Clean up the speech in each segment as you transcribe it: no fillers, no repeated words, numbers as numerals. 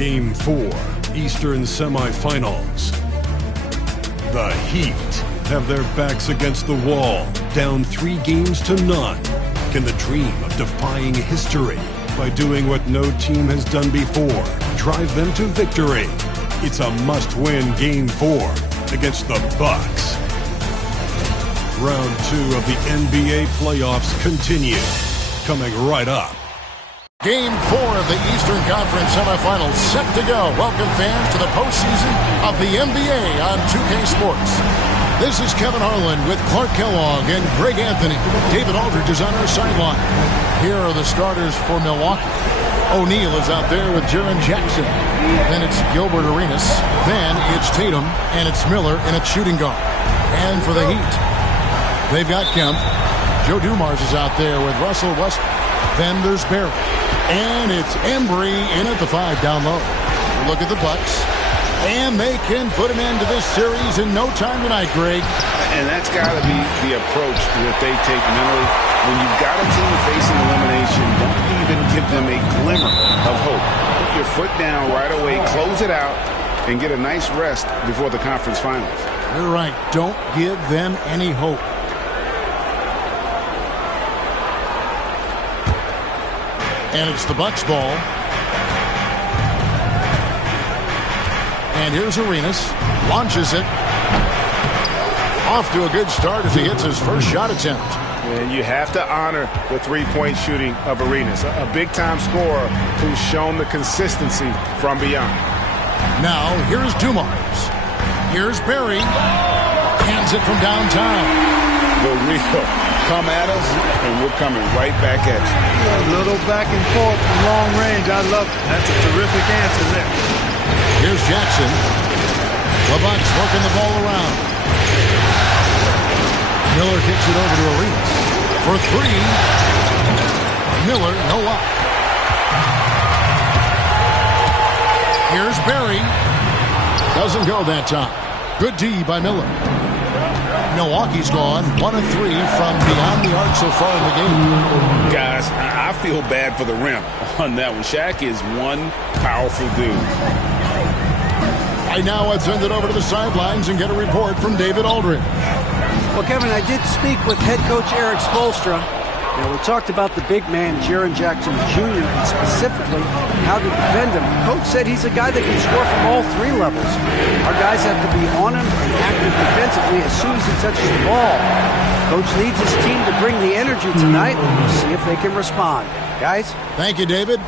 Game 4, Eastern Semifinals. The Heat have their backs against the wall, down 3 games to none. Can the dream of defying history by doing what no team has done before drive them to victory? It's a must-win Game 4 against the Bucks. Round 2 of the NBA playoffs continue. Coming right up. Game 4 of the Eastern Conference semifinals set to go. Welcome fans to the postseason of the NBA on 2K Sports. This is Kevin Harlan with Clark Kellogg and Greg Anthony. David Aldridge is on our sideline. Here are the starters for Milwaukee. O'Neal is out there with Jaren Jackson. Then it's Gilbert Arenas. Then it's Tatum, and it's Miller in its shooting guard. And for the Heat, they've got Kemp. Joe Dumars is out there with Russell Westbrook. Then there's Barrett. And it's Embry in at the 5 down low. Look at the Bucks. And they can put an end to this series in no time tonight, Greg. And that's got to be the approach that they take mentally. When you've got a team facing elimination, don't even give them a glimmer of hope. Put your foot down right away, close it out, and get a nice rest before the conference finals. You're right. Don't give them any hope. And it's the Bucks ball. And here's Arenas. Launches it. Off to a good start as he hits his first shot attempt. And you have to honor the three-point shooting of Arenas. A big-time scorer who's shown the consistency from beyond. Now, here's Dumars. Here's Barry. Hands it from downtown. The real. Come at us, and we're coming right back at you. A little back and forth from long range. I love it. That's a terrific answer there. Here's Jackson. The Bucks working the ball around. Miller kicks it over to Arenas. For 3. Miller, no luck. Here's Barry. Doesn't go that time. Good D by Miller. Milwaukee's gone 1 of 3 from beyond the arc so far in the game. Guys, I feel bad for the rim on that one. Shaq is one powerful dude. Right now, let's send it over to the sidelines and get a report from David Aldridge. Well, Kevin, I did speak with head coach Eric Spoelstra. We talked about the big man, Jaren Jackson Jr., and specifically how to defend him. Coach said he's a guy that can score from all 3 levels. Our guys have to be on him and active defensively as soon as he touches the ball. Coach needs his team to bring the energy tonight. We'll see if they can respond. Guys? Thank you, David.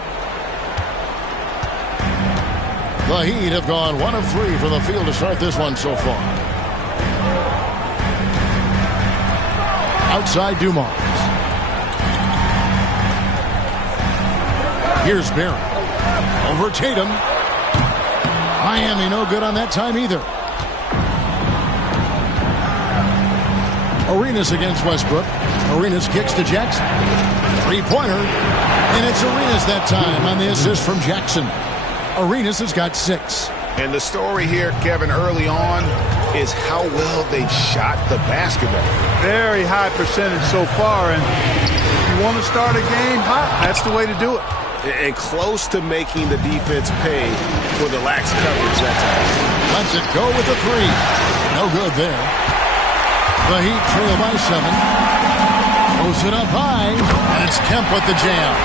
The Heat have gone 1 of 3 from the field to start this one so far. Outside Dumars. Here's Barry. Over Tatum. Miami no good on that time either. Arenas against Westbrook. Arenas kicks to Jackson. 3-pointer. And it's Arenas that time on the assist from Jackson. Arenas has got 6. And the story here, Kevin, early on is how well they've shot the basketball. Very high percentage so far. And if you want to start a game hot, that's the way to do it. And close to making the defense pay for the lax coverage that time. Lets it go with the 3. No good there. The Heat trail by 7. Throws it up high. And it's Kemp with the jam.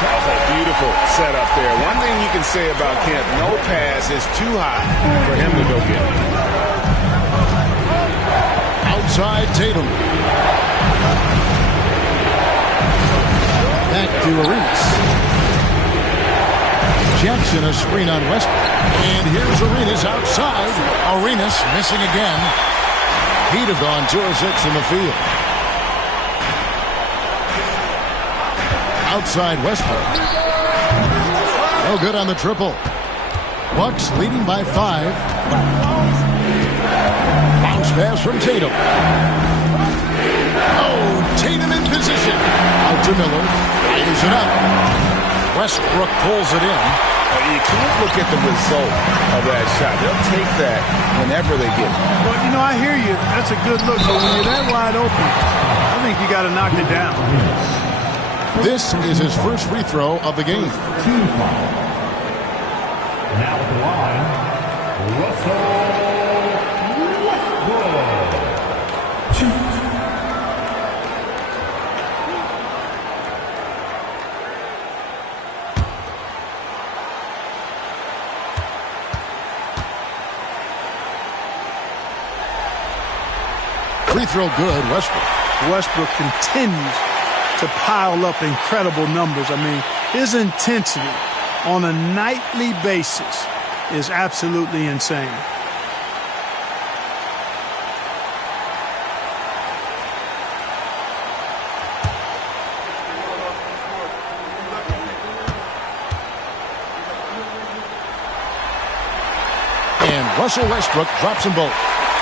Oh, beautiful setup there. One thing you can say about Kemp, no pass is too high for him to go get it. Outside Tatum. Back to Arenas. Jackson a screen on Westbrook. And here's Arenas outside. Arenas missing again. He'd have gone 2 of 6 in the field. Outside Westbrook. No good on the triple. Bucks leading by 5. Bounce pass from Tatum. Oh, Tatum in position. Out to Miller. Fires it up. Westbrook pulls it in. You can't look at the result of that shot. They'll take that whenever they get it. Well, you know, I hear you. That's a good look. But when you're that wide open, I think you got to knock it down. This is his first free throw of the game. Now at the line, Russell Westbrook. Free throw good, Westbrook. Westbrook continues to pile up incredible numbers. I mean, his intensity on a nightly basis is absolutely insane. And Russell Westbrook drops them both.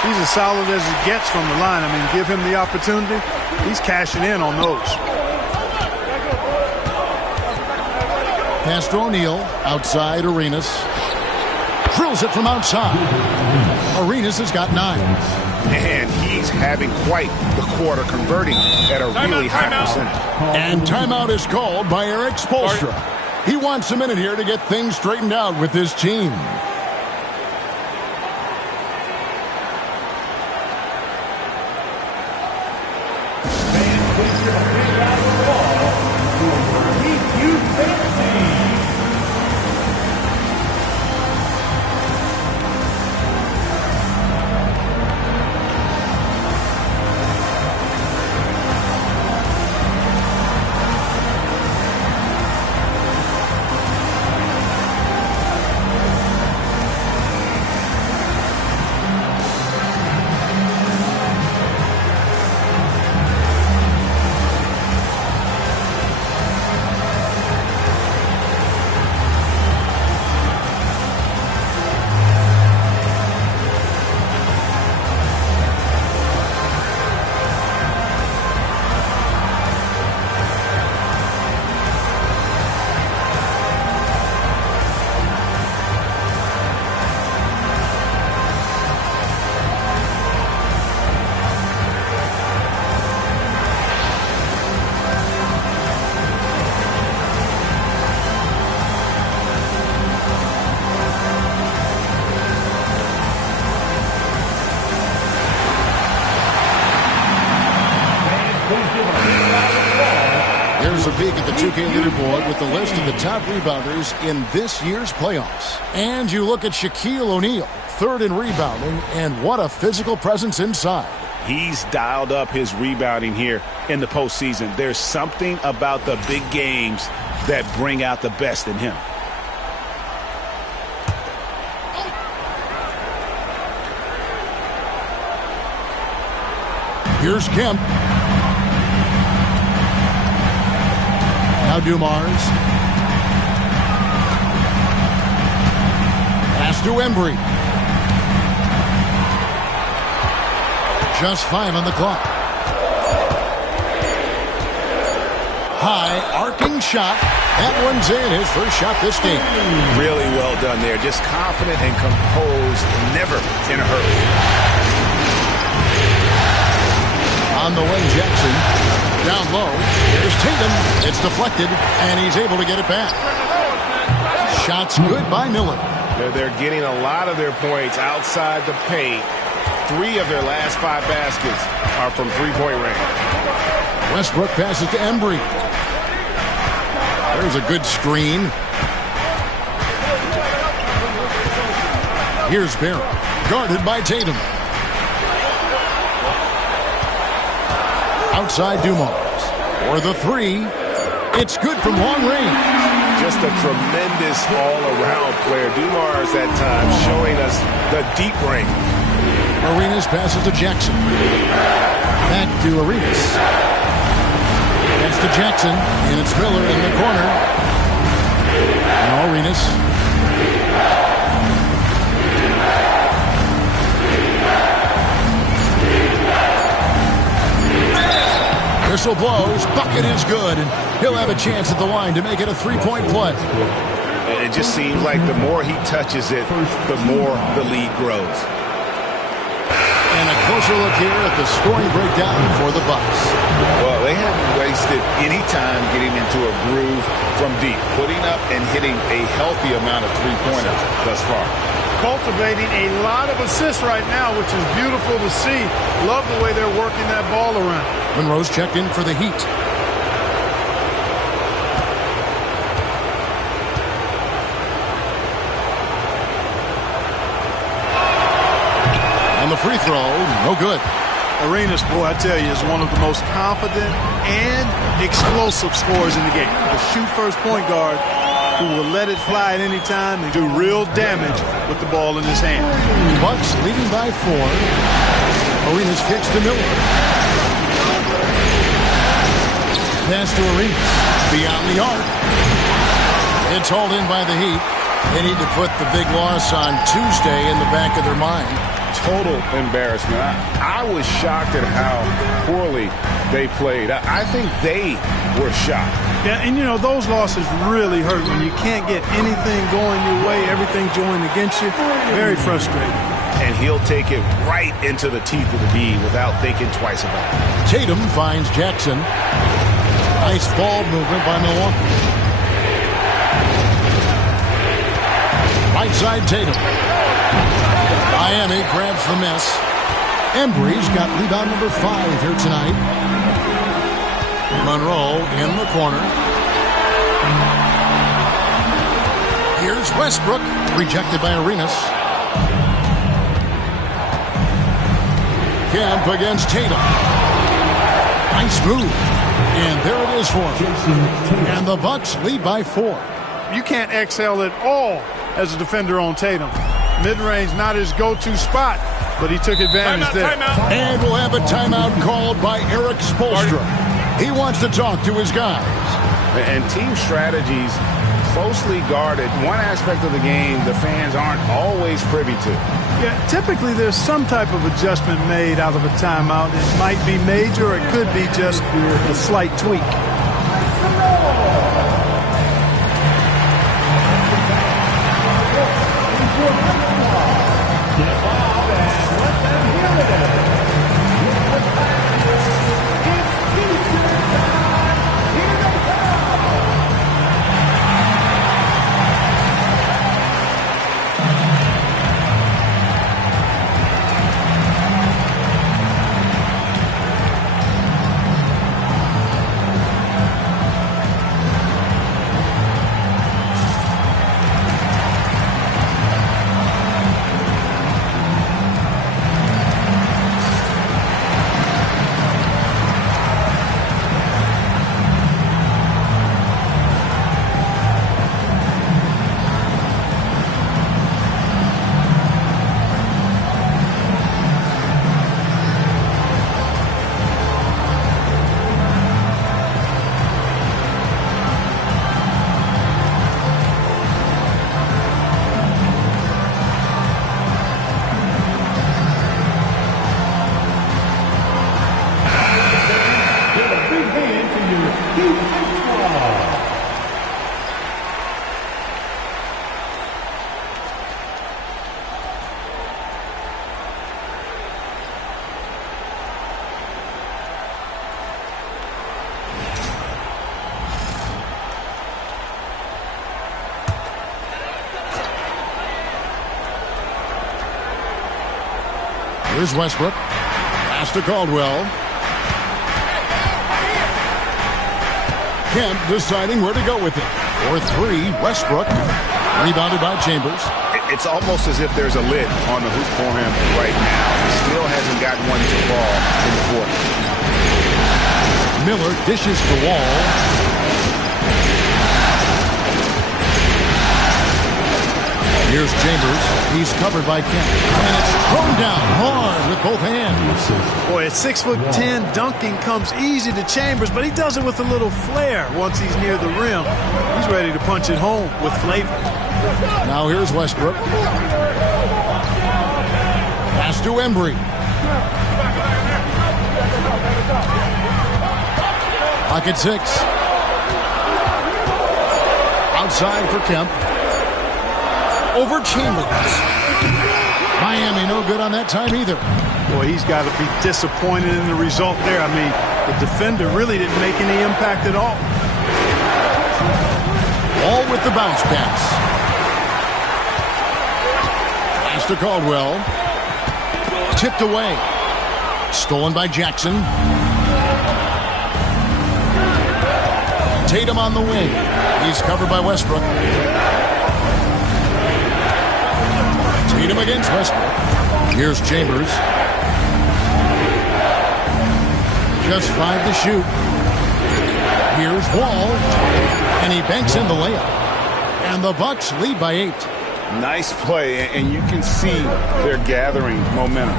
He's as solid as he gets from the line. I mean, give him the opportunity, he's cashing in on those. Pass to O'Neal, outside Arenas. Drills it from outside. Arenas has got 9. Man, he's having quite the quarter, converting at a really high percentage. And timeout is called by Eric Spoelstra. He wants a minute here to get things straightened out with his team. Here's a peek at the 2K leaderboard with the list of the top rebounders in this year's playoffs. And you look at Shaquille O'Neal, 3rd in rebounding, and what a physical presence inside. He's dialed up his rebounding here in the postseason. There's something about the big games that bring out the best in him. Here's Kemp. Now Dumars. Pass to Embry. Just 5 on the clock. High arcing shot. That one's in, his first shot this game. Really well done there. Just confident and composed, never in a hurry. On the wing, Jackson. Down low. Here's Tatum. It's deflected, and he's able to get it back. Shots good by Miller. They're getting a lot of their points outside the paint. 3 of their last 5 baskets are from three-point range. Westbrook passes to Embry. There's a good screen. Here's Barrett, guarded by Tatum. Outside Dumars. For the 3. It's good from long range. Just a tremendous all-around player. Dumars at times showing us the deep range. Arenas passes to Jackson. Back to Arenas. Pass to Jackson. And it's Miller in the corner. Now Arenas. Whistle blows, bucket is good, and he'll have a chance at the line to make it a 3-point play. It just seems like the more he touches it, the more the lead grows. And a closer look here at the scoring breakdown for the Bucks. Well, they haven't wasted any time getting into a groove from deep, putting up and hitting a healthy amount of three-pointers thus far. Cultivating a lot of assists right now, which is beautiful to see. Love the way they're working that ball around. Monroe's checked in for the Heat. And the free throw, no good. Arenas, boy, I tell you, is one of the most confident and explosive scorers in the game. The shoot-first point guard who will let it fly at any time and do real damage with the ball in his hand. Bucks leading by 4. Arenas kicks to Miller. Pass to Arenas. Beyond the arc. It's hauled in by the Heat. They need to put the big loss on Tuesday in the back of their mind. Total embarrassment. I was shocked at how poorly they played. I think they were shocked. Yeah, and you know, those losses really hurt when you can't get anything going your way, everything's going against you. Very frustrating. And he'll take it right into the teeth of the beam without thinking twice about it. Tatum finds Jackson. Nice ball movement by Milwaukee. Right side Tatum. Miami grabs the miss. Embry's got rebound number 5 here tonight. Monroe in the corner. Here's Westbrook, rejected by Arenas. Kemp against Tatum. Nice move. And there it is for him. And the Bucks lead by 4. You can't excel at all as a defender on Tatum. Mid-range not his go-to spot, but he took advantage there. And we'll have a timeout called by Eric Spoelstra. He wants to talk to his guys. And team strategies closely guarded. One aspect of the game the fans aren't always privy to. Yeah, typically there's some type of adjustment made out of a timeout. It might be major or it could be just a slight tweak. Here's Westbrook. Pass to Caldwell. Kemp deciding where to go with it. For 3, Westbrook. Rebounded by Chambers. It's almost as if there's a lid on the hoop for him right now. He still hasn't gotten one to fall in the quarter. Miller dishes to Wall. Here's Chambers. He's covered by Kemp. And it's thrown down hard with both hands. Boy, at 6'10", dunking comes easy to Chambers, but he does it with a little flair once he's near the rim. He's ready to punch it home with flavor. Now here's Westbrook. Pass to Embry. Pocket 6. Outside for Kemp. Over Chambers. Miami no good on that time either. Boy, he's got to be disappointed in the result there. I mean, The defender really didn't make any impact at all. All with the bounce pass. Pass to Caldwell. Tipped away. Stolen by Jackson. Tatum on the wing. He's covered by Westbrook. Tatum against Westbrook. Here's Chambers. Just 5 to shoot. Here's Wall. And he banks in the layup. And the Bucks lead by 8. Nice play, and you can see they're gathering momentum.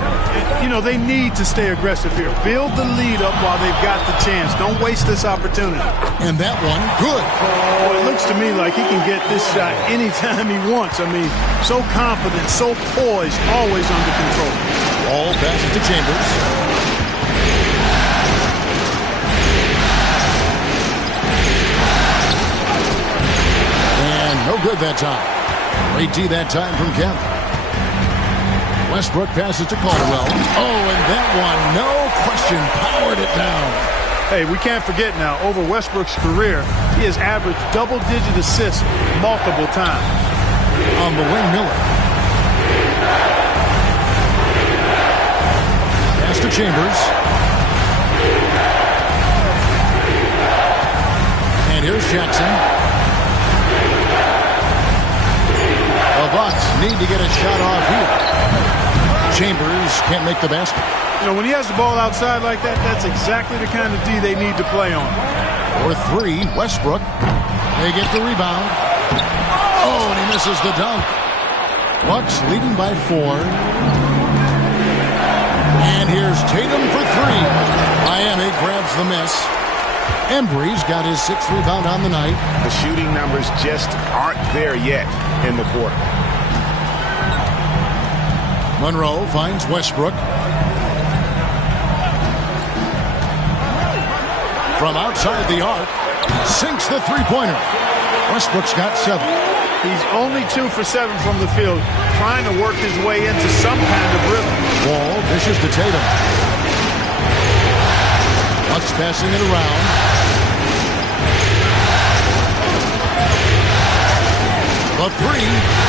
You know, they need to stay aggressive here. Build the lead up while they've got the chance. Don't waste this opportunity. And that one, good. Well, it looks to me like he can get this shot anytime he wants. I mean, so confident, so poised, always under control. All passes to Chambers. And no good that time. Great D that time from Kemp. Westbrook passes to Caldwell. Oh, and that one, no question, powered it down. Hey, we can't forget now, over Westbrook's career, he has averaged double-digit assists multiple times. On the wing, Miller. Pass to Chambers. And here's Jackson. The Bucks need to get a shot off here. Chambers can't make the basket. You know, when he has the ball outside like that, that's exactly the kind of D they need to play on. For 3, Westbrook. They get the rebound. Oh, and he misses the dunk. Bucks leading by 4. And here's Tatum for 3. Miami grabs the miss. Embry's got his 6th rebound on the night. The shooting numbers just aren't there yet in the quarter. Monroe finds Westbrook. From outside the arc, sinks the three-pointer. Westbrook's got 7. He's only 2 for 7 from the field, trying to work his way into some kind of rhythm. Wall dishes to Tatum. Bucks passing it around. The 3.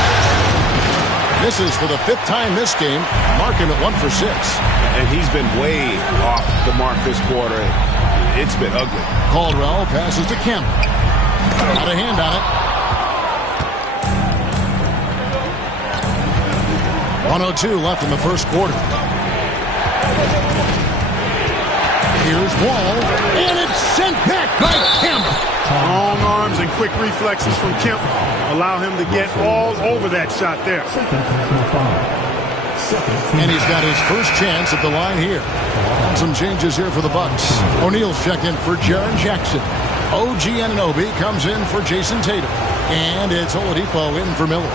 Misses for the 5th time this game, marking it 1 for 6. And he's been way off the mark this quarter. It's been ugly. Caldwell passes to Kemp. Got a hand on it. 1:02 left in the first quarter. Here's Wall, and it's sent back by Kemp. Long arms and quick reflexes from Kemp allow him to get all over that shot there. And he's got his first chance at the line here. Some changes here for the Bucks. O'Neal's checked in for Jaren Jackson. OG Anunoby comes in for Jason Tatum. And it's Oladipo in for Miller.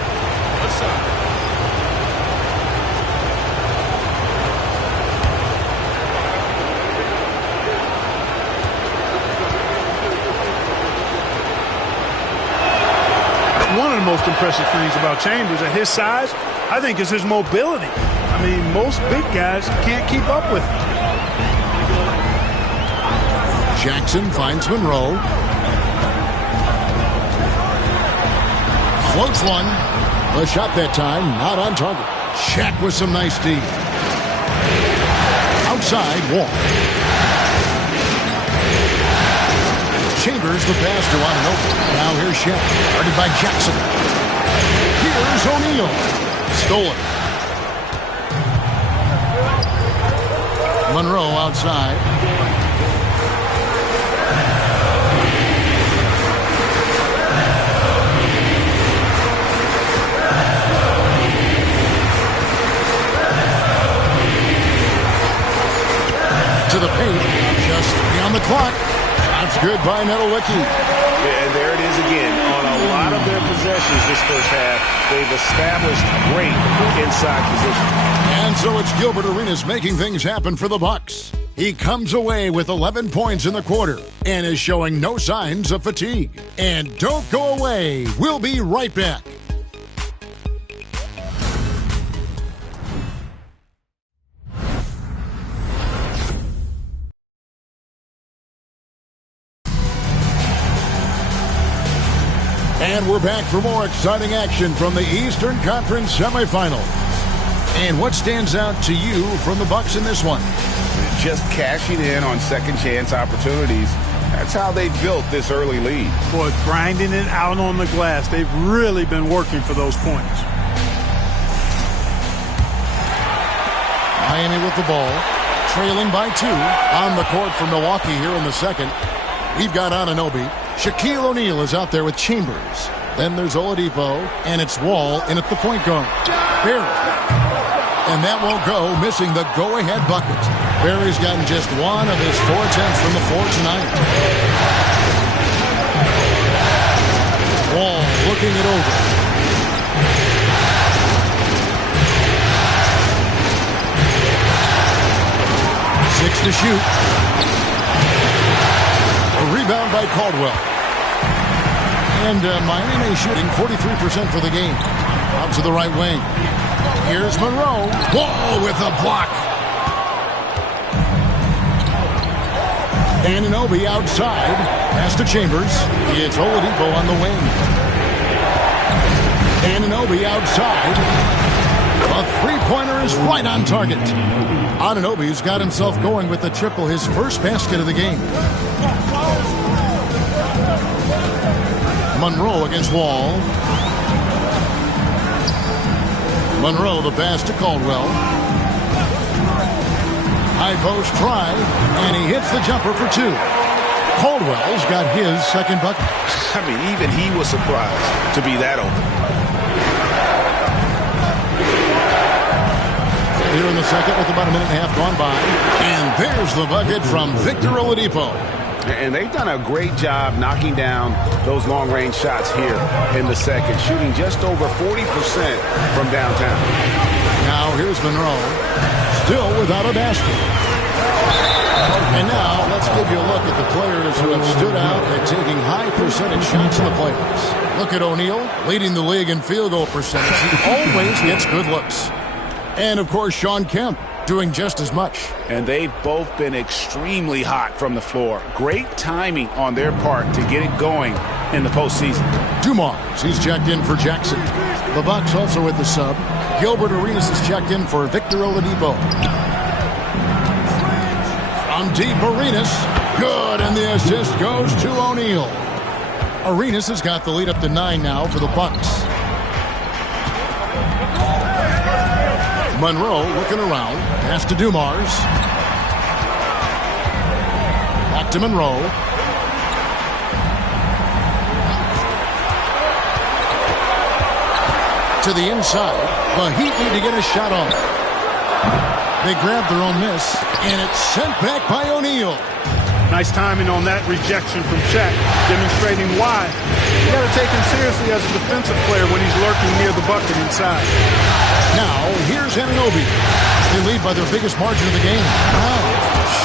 One of the most impressive things about Chambers at his size, I think, is his mobility. I mean, most big guys can't keep up with him. Jackson finds Monroe. Floats one. The shot that time, not on target. Shaq with some nice D. Outside, Wall. Chambers the pass to Anunoby. Now here's Shaq. Guarded by Jackson. Here's O'Neal. Stolen. Monroe outside. To the paint. Just 3 on the clock. That's good by Nettlewicky. And there it is again. On a lot of their possessions this first half, they've established great inside position. And so it's Gilbert Arenas making things happen for the Bucks. He comes away with 11 points in the quarter and is showing no signs of fatigue. And don't go away. We'll be right back. And we're back for more exciting action from the Eastern Conference semifinals. And what stands out to you from the Bucks in this one? Just cashing in on second chance opportunities. That's how they built this early lead. Boy, grinding it out on the glass. They've really been working for those points. Miami with the ball, trailing by 2 on the court for Milwaukee here in the second. We've got Anunoby. Shaquille O'Neal is out there with Chambers. Then there's Oladipo, and it's Wall in at the point guard. Barry. And that won't go, missing the go-ahead bucket. Barry's gotten just 1 of his 4 attempts from the floor tonight. Wall looking it over. Six to shoot. A rebound by Caldwell. And Miami shooting 43% for the game. Out to the right wing. Here's Monroe. Whoa, with a block. Anunoby outside. Pass to Chambers. It's Oladipo on the wing. Anunoby outside. A three-pointer is right on target. Anunoby's got himself going with the triple, his first basket of the game. Monroe against Wall. Monroe the pass to Caldwell. High post try, and he hits the jumper for 2. Caldwell's got his second bucket. I mean, even he was surprised to be that open. Here in the second with about a minute and a half gone by. And there's the bucket from Victor Oladipo. And they've done a great job knocking down those long-range shots here in the second, shooting just over 40% from downtown. Now here's Monroe, still without a basket. And now let's give you a look at the players who have stood out at taking high percentage shots in the playoffs. Look at O'Neal, leading the league in field goal percentage. He always gets good looks. And, of course, Shawn Kemp doing just as much. And they've both been extremely hot from the floor. Great timing on their part to get it going in the postseason. Dumars, he's checked in for Jackson. The Bucks also with the sub. Gilbert Arenas is checked in for Victor Oladipo. From deep, Arenas. Good, and the assist goes to O'Neal. Arenas has got the lead up to 9 now for the Bucks. Monroe looking around. Pass to Dumars. Back to Monroe. To the inside. The Heat need to get a shot off. They grabbed their own miss, and it's sent back by O'Neal. Nice timing on that rejection from Shaq, demonstrating why you got to take him seriously as a defensive player when he's lurking near the bucket inside. Now, here's Anunoby. They lead by their biggest margin of the game. Oh,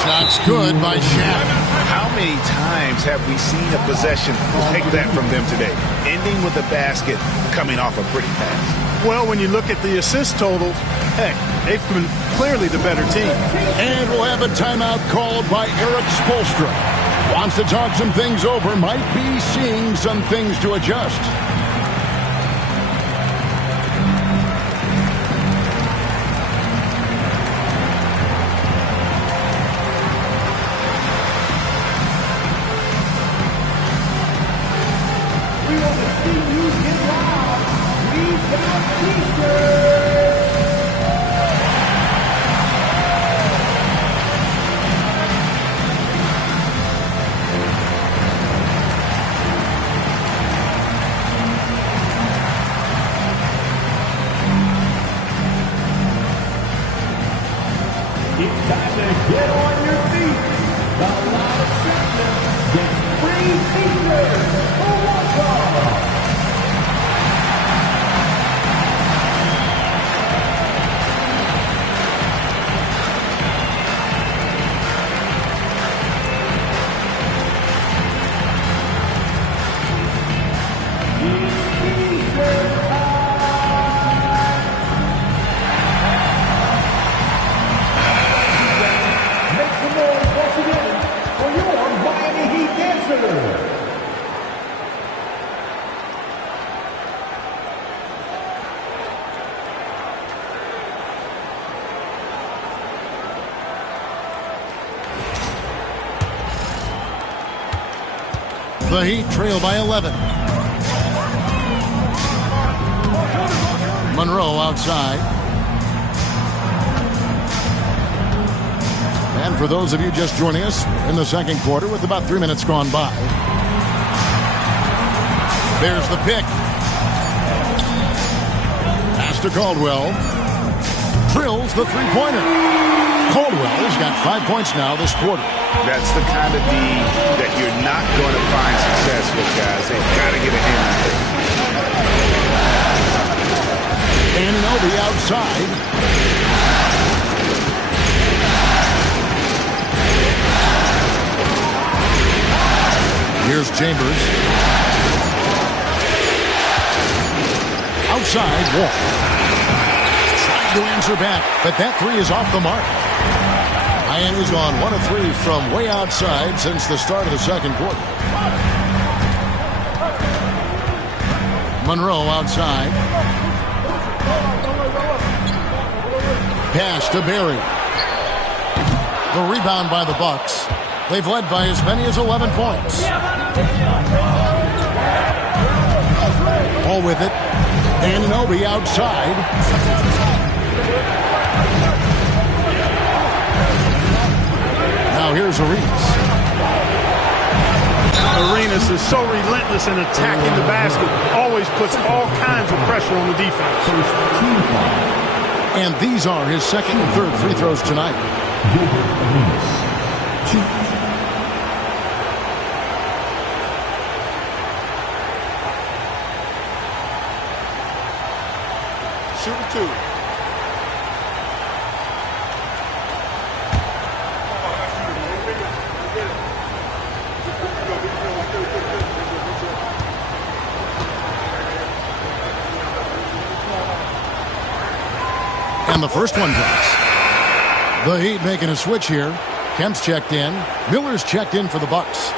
shot's good by Shaq. How many times have we seen a possession like that from them today? Ending with a basket, coming off a pretty pass. Well, when you look at the assist totals, heck, they've been clearly the better team. And we'll have a timeout called by Eric Spoelstra. Wants to talk some things over, might be seeing some things to adjust. It's time to get on your feet. The Loud Center gets free t-shirts for one. The Heat trail by 11. Monroe outside. And for those of you just joining us in the second quarter with about 3 minutes gone by, there's the pick. Pass to Caldwell. Drills the three-pointer. Caldwell's got 5 points now this quarter. That's the kind of D that you're not going to find success with, guys. They've got to get a hand on it. Anunoby outside. Here's Chambers. Outside, Wall. Trying to answer back, but that three is off the mark. Miami's gone 1 of 3 from way outside since the start of the second quarter. Monroe outside. Pass to Barry. The rebound by the Bucks. They've led by as many as 11 points. Ball with it. Anunoby outside. Now here's Arenas. Arenas is so relentless in attacking the basket. Always puts all kinds of pressure on the defense. And these are his second and third free throws tonight. Shooting 2. And the first one drops. The Heat making a switch here. Kemp's checked in. Miller's checked in for the Bucks.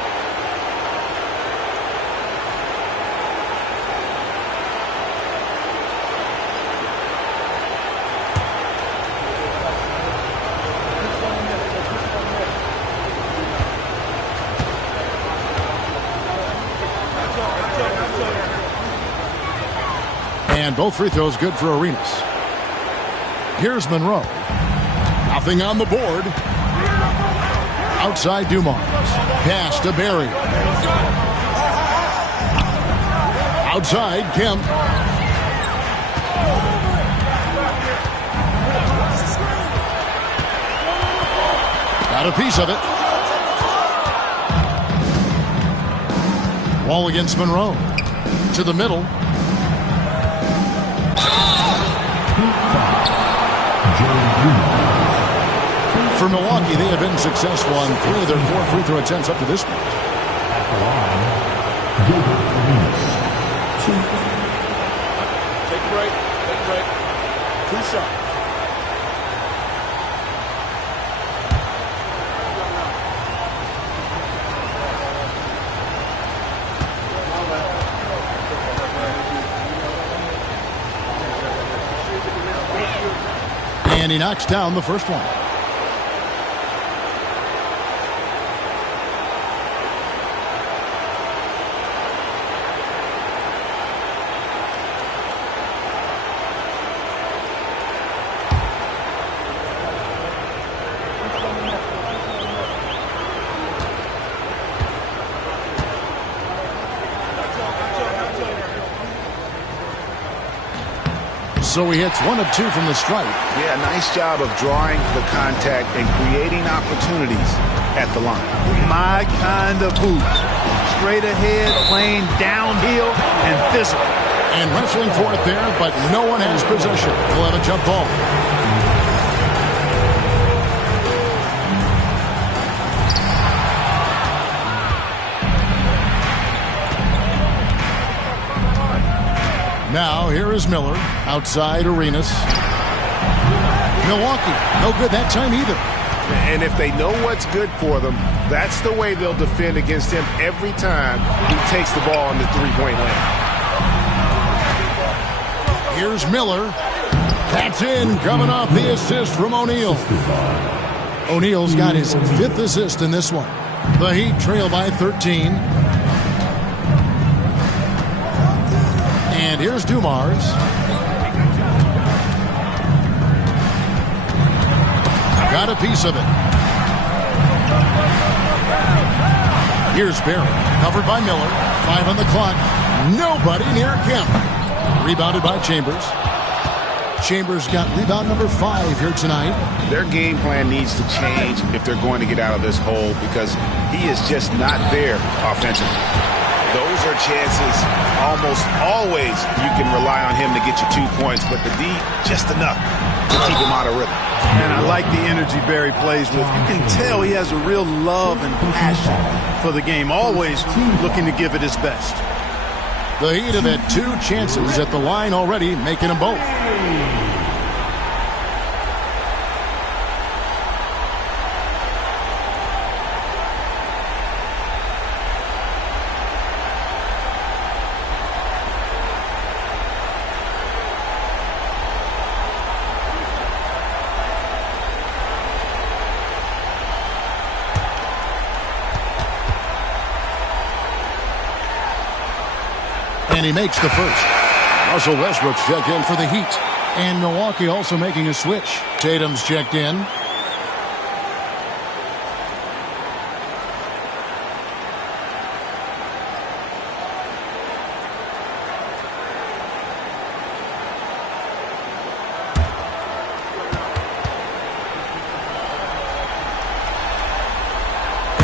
And both free throws good for Arenas. Here's Monroe. Nothing on the board. Outside Dumars. Pass to Barry. Outside Kemp. Got a piece of it. Wall against Monroe. To the middle. For Milwaukee, they have been successful on 3 of their 4 free throw attempts up to this point. Take a break. Take a break. 2 shots. And he knocks down the first one. So he hits 1 of 2 from the stripe. Yeah, nice job of drawing the contact and creating opportunities at the line. My kind of hoop. Straight ahead, playing downhill and physical. And wrestling for it there, but no one has possession. He'll have a jump ball. Now, here is Miller. Outside Arenas. Milwaukee, no good that time either. And if they know what's good for them, that's the way they'll defend against him every time he takes the ball in the three-point lane. Here's Miller. That's in, coming off the assist from O'Neal. O'Neal's got his 5th assist in this one. The Heat trail by 13. And here's Dumars. Got a piece of it. Here's Barry. Covered by Miller. 5 on the clock. Nobody near Kemp. Rebounded by Chambers. Chambers got rebound number 5 here tonight. Their game plan needs to change if they're going to get out of this hole because he is just not there offensively. Those are chances almost always you can rely on him to get you 2 points, but the D, just enough to keep him out of rhythm. And I like the energy Barry plays with. You can tell he has a real love and passion for the game, always looking to give it his best. The Heat have had 2 chances at the line already, making them both. And he makes the first. Russell Westbrook's checked in for the Heat. And Milwaukee also making a switch. Tatum's checked in.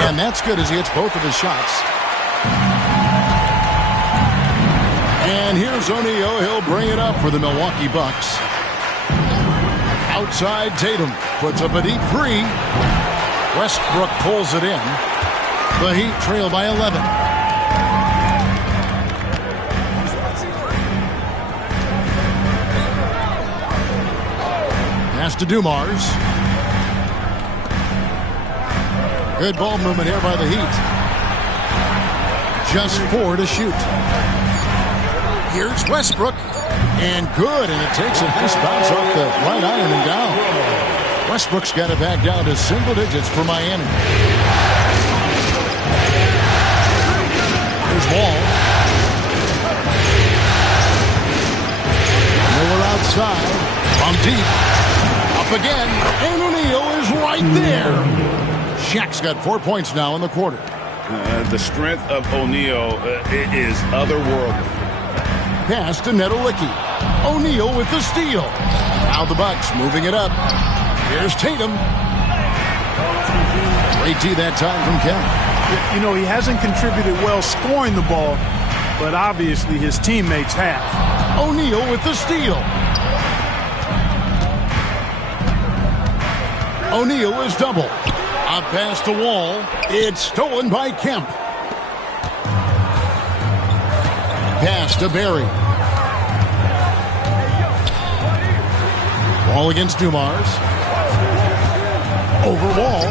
And that's good as he hits both of his shots. And here's O'Neal. He'll bring it up for the Milwaukee Bucks. Outside, Tatum puts up a deep 3. Westbrook pulls it in. The Heat trail by 11. Pass to Dumars. Good ball movement here by the Heat. Just 4 to shoot. Here's Westbrook. And good, and it takes a nice bounce off the right iron and down. Westbrook's got it back down to single digits for Miami. Here's Wall. Miller outside. From deep. Up again. And O'Neal is right there. Shaq's got 4 points now in the quarter. The strength of O'Neal is otherworldly. Pass to Nedolicki. O'Neal with the steal. Now the Bucks moving it up. Here's Tatum. Great D that time from Kemp. You know, he hasn't contributed well scoring the ball, but obviously his teammates have. O'Neal with the steal. O'Neal is double. Up past the wall. It's stolen by Kemp. Pass to Barry. Wall against Dumars. Over Wall.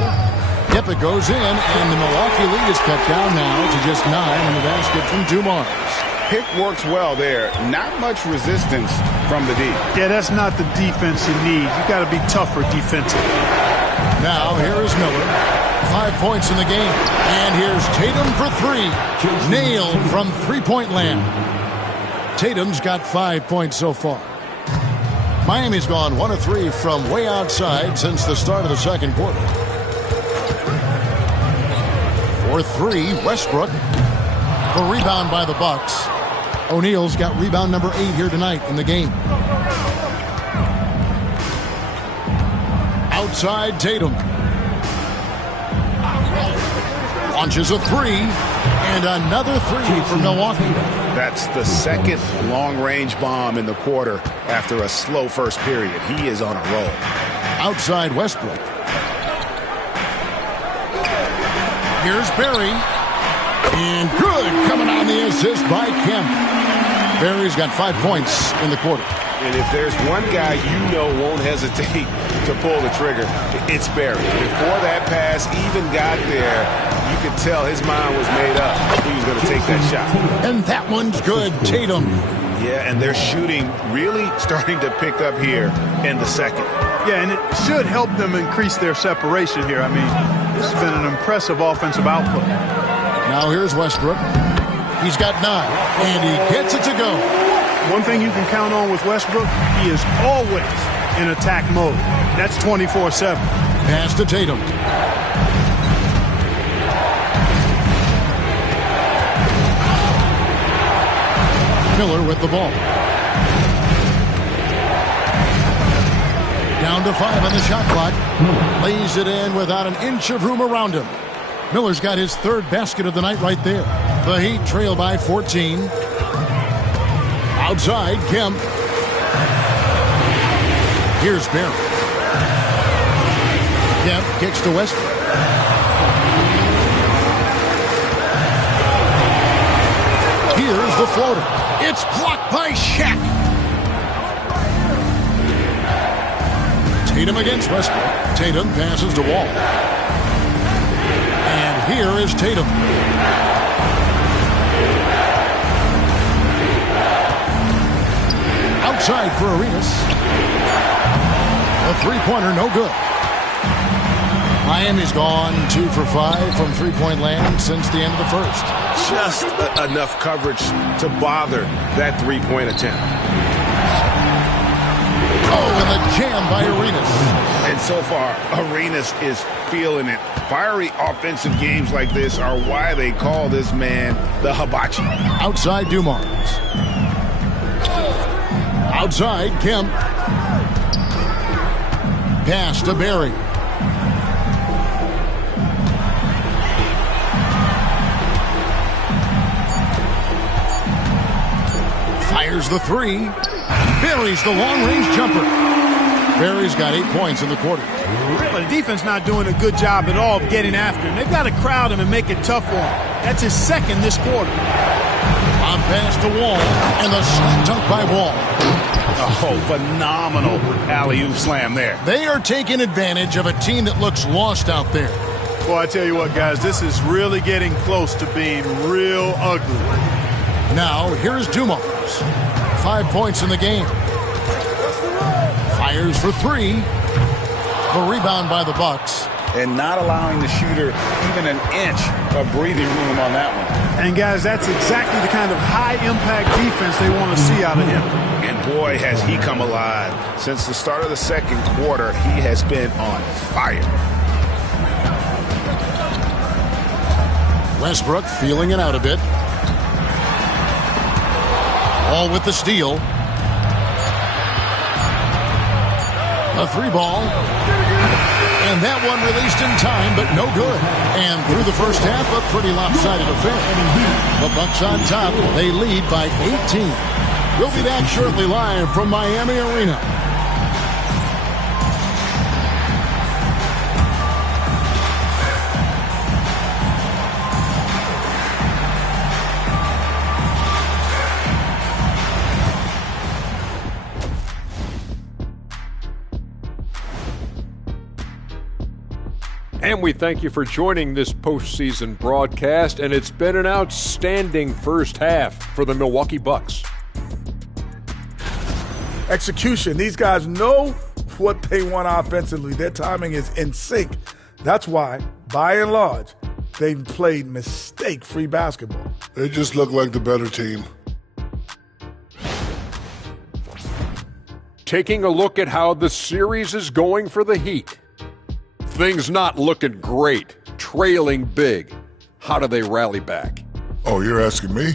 Yep, it goes in, and the Milwaukee lead is cut down now to just 9 in the basket from Dumars. Pick works well there. Not much resistance from the D. Yeah, that's not the defense you need. You got to be tougher defensively. Now, here is Miller. 5 points in the game. And here's Tatum for 3. Nailed from three-point land. Tatum's got 5 points so far. Miami's gone 1 of 3 from way outside since the start of the second quarter. For 3, Westbrook. The rebound by the Bucks. O'Neal's got rebound number 8 here tonight in the game. Outside, Tatum. Launches a 3. And another 3 for Milwaukee. That's the second long-range bomb in the quarter after a slow first period. He is on a roll. Outside Westbrook. Here's Barry. And good, coming on the assist by Kemp. Barry's got 5 points in the quarter. And if there's one guy you know won't hesitate to pull the trigger, it's Barry. Before that pass even got there, you could tell his mind was made up. He was going to take that shot. And that one's good, Tatum. Yeah, and their shooting really starting to pick up here in the second. Yeah, and it should help them increase their separation here. I mean, this has been an impressive offensive output. Now here's Westbrook. He's got 9, and he gets it to go. One thing you can count on with Westbrook, he is always in attack mode. That's 24/7. Pass to Tatum. Miller with the ball. Down to 5 on the shot clock. Lays it in without an inch of room around him. Miller's got his third basket of the night right there. The Heat trail by 14. Outside, Kemp. Here's Barry. Kemp kicks to Westbrook. Here's the floater. It's blocked by Shaq. Tatum against Westbrook. Tatum passes to Wall. And here is Tatum. Outside for Arenas. A three-pointer, no good. Miami's gone 2 for 5 from three-point land since the end of the first. Just enough coverage to bother that three-point attempt. Oh, and the jam by Arenas. And so far, Arenas is feeling it. Fiery offensive games like this are why they call this man the hibachi. Outside Dumars. Outside Kemp. Pass to Barry. Fires the three. Barry's the long-range jumper. Barry's got 8 points in the quarter. The defense not doing a good job at all of getting after him. They've got to crowd him and make it tough for him. That's his second this quarter. On pass to Wall, and the slam dunk by Wall. Oh, phenomenal alley-oop slam there. They are taking advantage of a team that looks lost out there. Well, I tell you what, guys, this is really getting close to being real ugly. Now, here's Dumars. 5 points in the game. Fires for 3. The rebound by the Bucks. And not allowing the shooter even an inch of breathing room on that one. And, guys, that's exactly the kind of high-impact defense they want to see out of him. And, boy, has he come alive. Since the start of the second quarter, he has been on fire. Westbrook feeling it out a bit. All with the steal. A 3-ball. And that one released in time, but no good. And through the first half, a pretty lopsided affair. The Bucks on top. They lead by 18. We'll be back shortly live from Miami Arena. And we thank you for joining this postseason broadcast, and it's been an outstanding first half for the Milwaukee Bucks. Execution. These guys know what they want offensively. Their timing is in sync. That's why, by and large, they've played mistake-free basketball. They just look like the better team. Taking a look at how the series is going for the Heat. Things not looking great, trailing big. How do they rally back? Oh, you're asking me?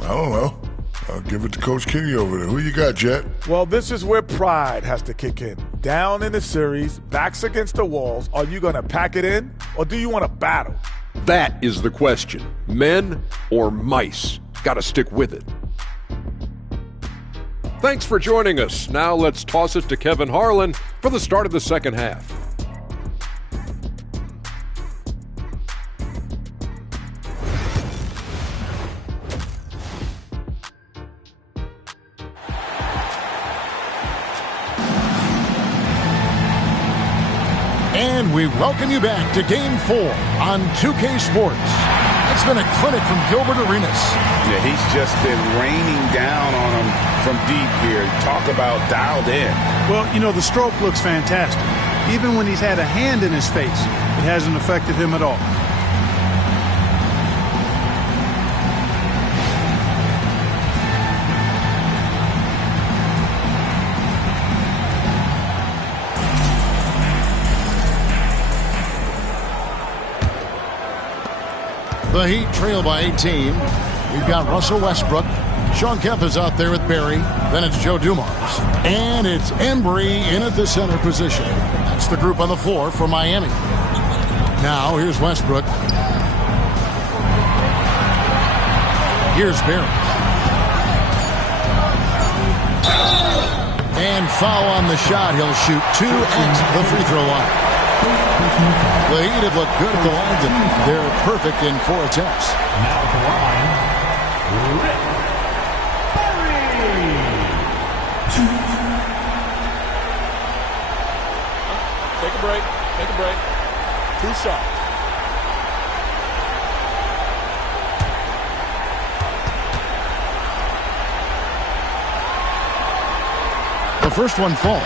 I don't know. I'll give it to Coach Kenny over there. Who you got, Jet? Well, this is where pride has to kick in. Down in the series, backs against the walls. Are you going to pack it in, or do you want to battle? That is the question. Men or mice? Got to stick with it. Thanks for joining us. Now let's toss it to Kevin Harlan for the start of the second half. And we welcome you back to Game 4 on 2K Sports. It's been a clinic from Gilbert Arenas. Yeah, he's just been raining down on him from deep here. Talk about dialed in. Well, you know, the stroke looks fantastic. Even when he's had a hand in his face, it hasn't affected him at all. The Heat trail by 18. We've got Russell Westbrook. Sean Kemp is out there with Barry. Then it's Joe Dumars. And it's Embry in at the center position. That's the group on the floor for Miami. Now, here's Westbrook. Here's Barry. And foul on the shot. He'll shoot 2 at the free throw line. The Heat have looked good at the line, and they're perfect in 4 attempts. Now at the line, Rick Barry. Take a break. Take a break. 2 shots. The first one falls.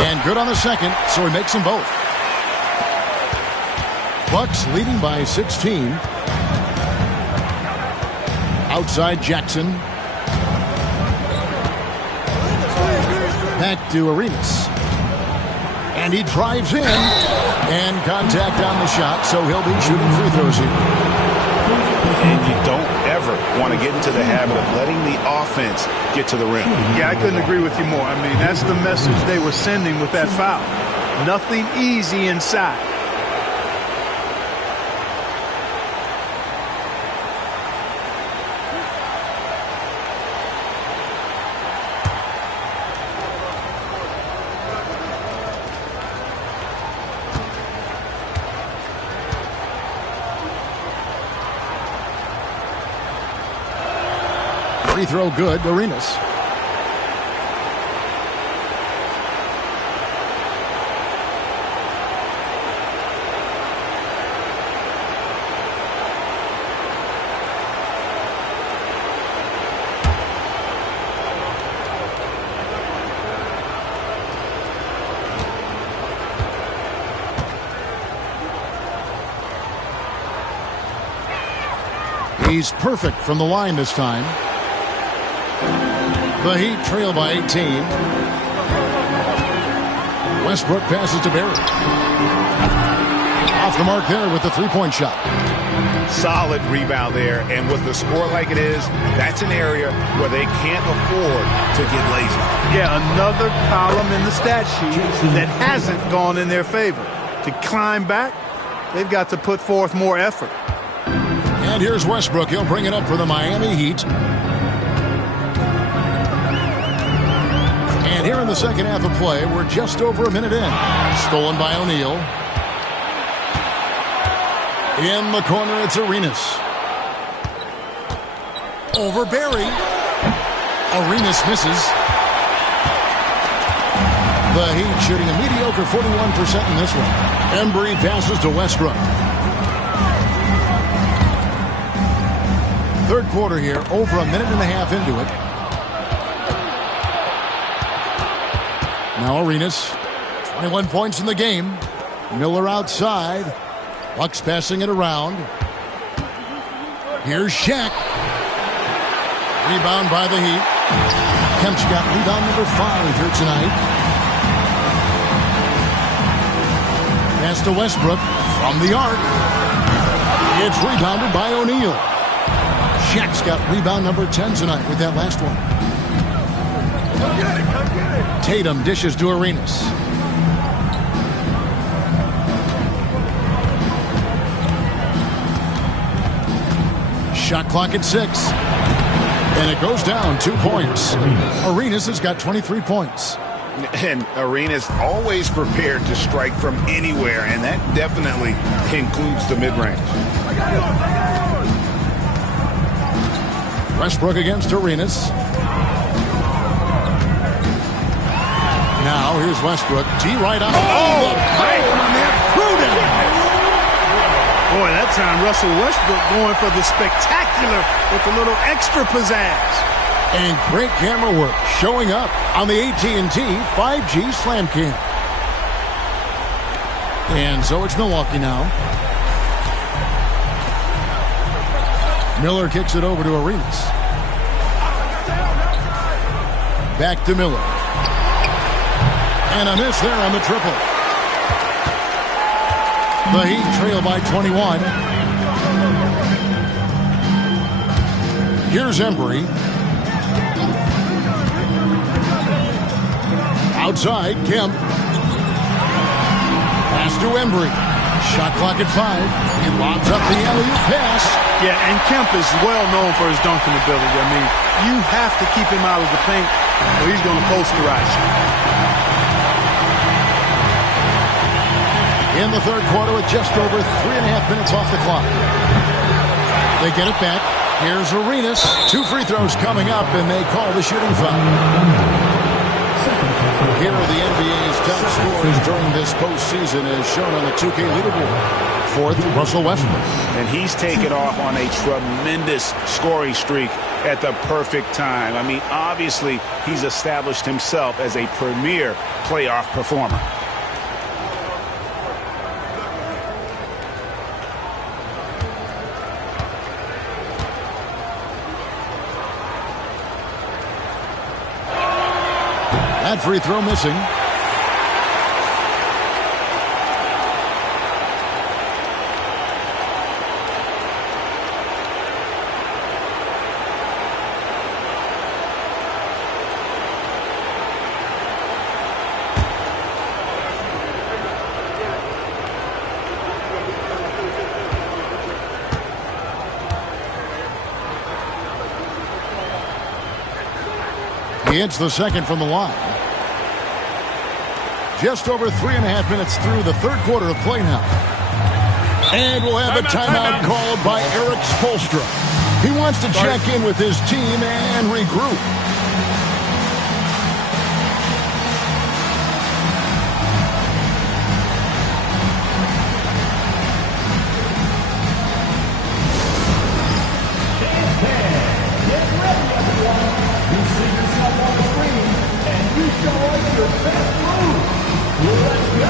And good on the second, so he makes them both. Bucks leading by 16. Outside Jackson. Back to Arenas. And he drives in. And contact on the shot, so he'll be shooting free throws here. And you don't ever want to get into the habit of letting the offense get to the rim. Yeah, I couldn't agree with you more. I mean, that's the message they were sending with that foul. Nothing easy inside. Free throw good, Arenas. He's perfect from the line this time. The Heat trail by 18. Westbrook passes to Barry. Off the mark there with the three-point shot. Solid rebound there, and with the score like it is, that's an area where they can't afford to get lazy. Yeah, another column in the stat sheet that hasn't gone in their favor. To climb back, they've got to put forth more effort. And here's Westbrook. He'll bring it up for the Miami Heat. And here in the second half of play, we're just over a minute in. Stolen by O'Neal. In the corner, it's Arenas. Over Barry. Arenas misses. The Heat shooting a mediocre 41% in this one. Embry passes to Westbrook. Third quarter here, over a minute and a half into it. Now Arenas, 21 points in the game. Miller outside. Bucks passing it around. Here's Shaq. Rebound by the Heat. Kemp's got rebound number 5 here tonight. Pass to Westbrook from the arc. It's rebounded by O'Neal. Shaq's got rebound number 10 tonight with that last one. Tatum dishes to Arenas. Shot clock at 6. And it goes down 2 points. Arenas has got 23 points. And Arenas always prepared to strike from anywhere, and that definitely includes the mid-range. Westbrook against Arenas. Now here's Westbrook. D right on. Oh, right on that prudent. Boy, that time Russell Westbrook going for the spectacular with a little extra pizzazz. And great camera work showing up on the AT&T 5G Slam Cam. And so it's Milwaukee now. Miller kicks it over to Arenas. Back to Miller. And a miss there on the triple. The Heat trail by 21. Here's Embry. Outside, Kemp. Pass to Embry. Shot clock at 5. He lobs up the alley-oop pass. Yeah, and Kemp is well known for his dunking ability. I mean, you have to keep him out of the paint or he's going to posterize you. In the third quarter with just over 3.5 minutes off the clock. They get it back. Here's Arenas. 2 free throws coming up, and they call the shooting foul. Here are the NBA's top scorers during this postseason as shown on the 2K leaderboard. Fourth, Russell Westbrook. And he's taken off on a tremendous scoring streak at the perfect time. I mean, obviously, he's established himself as a premier playoff performer. That free throw missing. He hits the second from the line. Just over 3.5 minutes through the third quarter of play now. And we'll have a timeout called by Eric Spoelstra. He wants to check in with his team and regroup. Get ready, everyone. You see yourself on the screen, and you show us your best move. Let's go!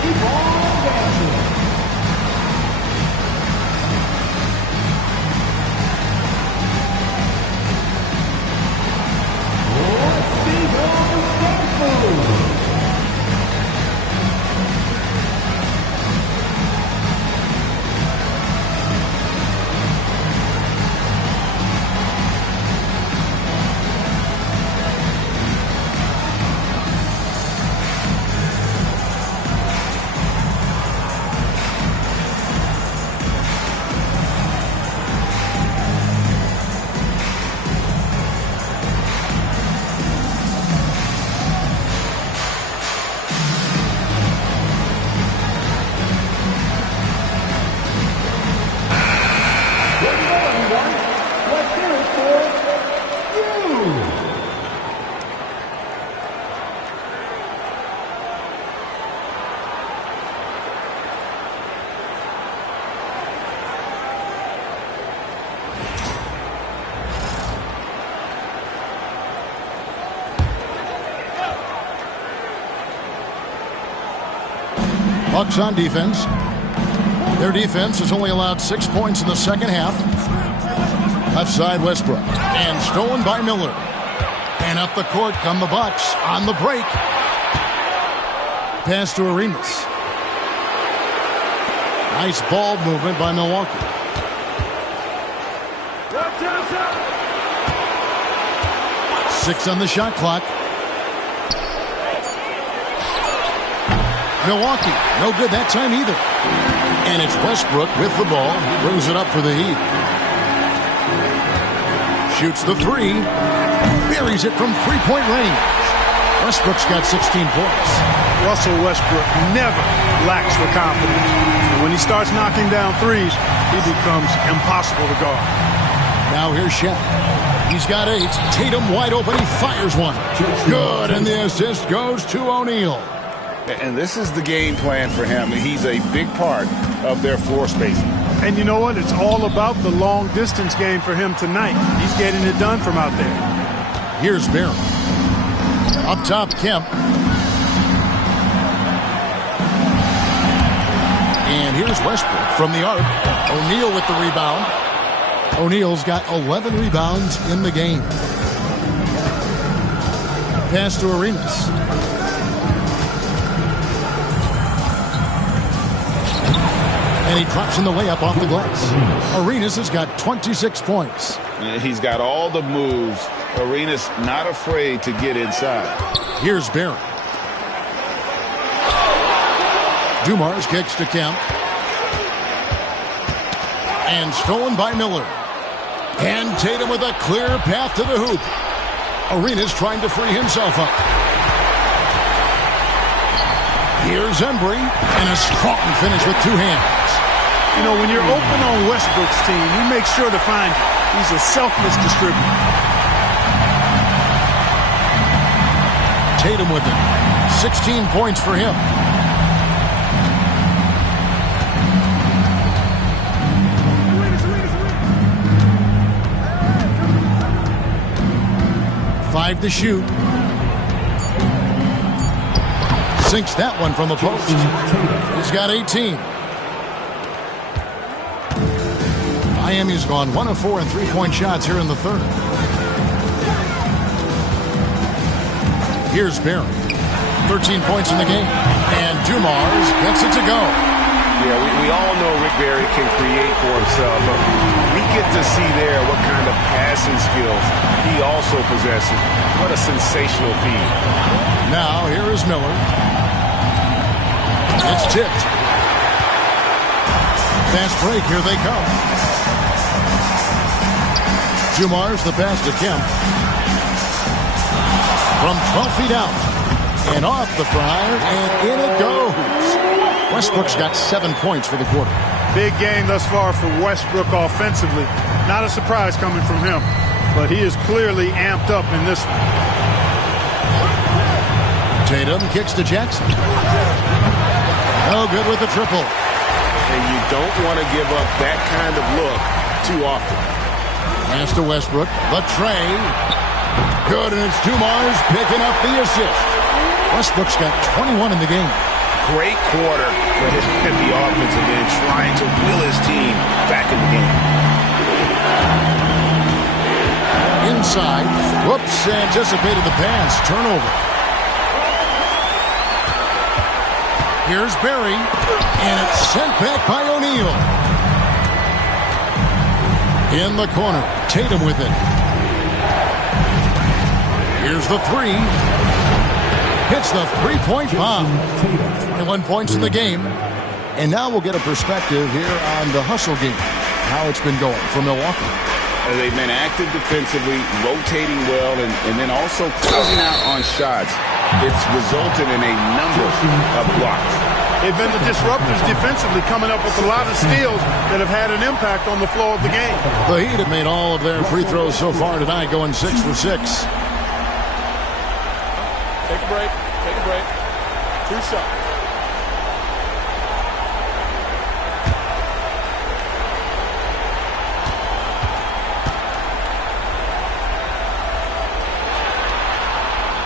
Keep on dancing. Let's see the first move. Bucks on defense. Their defense has only allowed 6 points in the second half. Left side, Westbrook. And stolen by Miller. And up the court come the Bucks on the break. Pass to Arenas. Nice ball movement by Milwaukee. 6 on the shot clock. Milwaukee, no good that time either. And it's Westbrook with the ball. He brings it up for the Heat. Shoots the 3. Buries it from three-point range. Westbrook's got 16 points. Russell Westbrook never lacks for confidence. And when he starts knocking down threes, he becomes impossible to guard. Now here's Shaq. He's got 8. Tatum wide open. He fires one. Good, and the assist goes to O'Neal. And this is the game plan for him. He's a big part of their floor spacing. And you know what? It's all about the long distance game for him tonight. He's getting it done from out there. Here's Barron. Up top, Kemp. And here's Westbrook from the arc. O'Neal with the rebound. O'Neal's got 11 rebounds in the game. Pass to Arenas. And he drops in the layup off the glass. Arenas has got 26 points. He's got all the moves. Arenas not afraid to get inside. Here's Barron. Dumars kicks to Kemp. And stolen by Miller. And Tatum with a clear path to the hoop. Arenas trying to free himself up. Here's Embry. And a strong finish with two hands. You know, when you're open on Westbrook's team, he makes sure to find you. He's a selfless distributor. Tatum with it. 16 points for him. Five to shoot. Sinks that one from the post. He's got 18. Miami's gone 1 of 4 in three-point shots here in the third. Here's Barron. 13 points in the game. And Dumars gets it to go. Yeah, we all know Rick Barry can create for himself, but we get to see there what kind of passing skills he also possesses. What a sensational feed. Now, here is Miller. It's tipped. Fast break, here they come. Dumars the pass to Kemp. From 12 feet out. And off the prior, and in it goes. Westbrook's got 7 points for the quarter. Big game thus far for Westbrook offensively. Not a surprise coming from him, but he is clearly amped up in this one. Tatum kicks to Jackson. No good with the triple. And you don't want to give up that kind of look too often. Pass to Westbrook. The tray. Good, and it's Dumars picking up the assist. Westbrook's got 21 in the game. Great quarter for him at the offensive end, trying to will his team back in the game. Inside. Whoops, anticipated the pass. Turnover. Here's Barry, and it's sent back by O'Neal. In the corner, Tatum with it. Here's the three. Hits the three-point bomb. 21 points in the game. And now we'll get a perspective here on the hustle game, how it's been going for Milwaukee. They've been active defensively, rotating well, and then also closing out on shots. It's resulted in a number of blocks. They've been the disruptors defensively, coming up with a lot of steals that have had an impact on the flow of the game. The Heat have made all of their free throws so far tonight, going 6 for 6. Take a break. Take a break. 2 shots.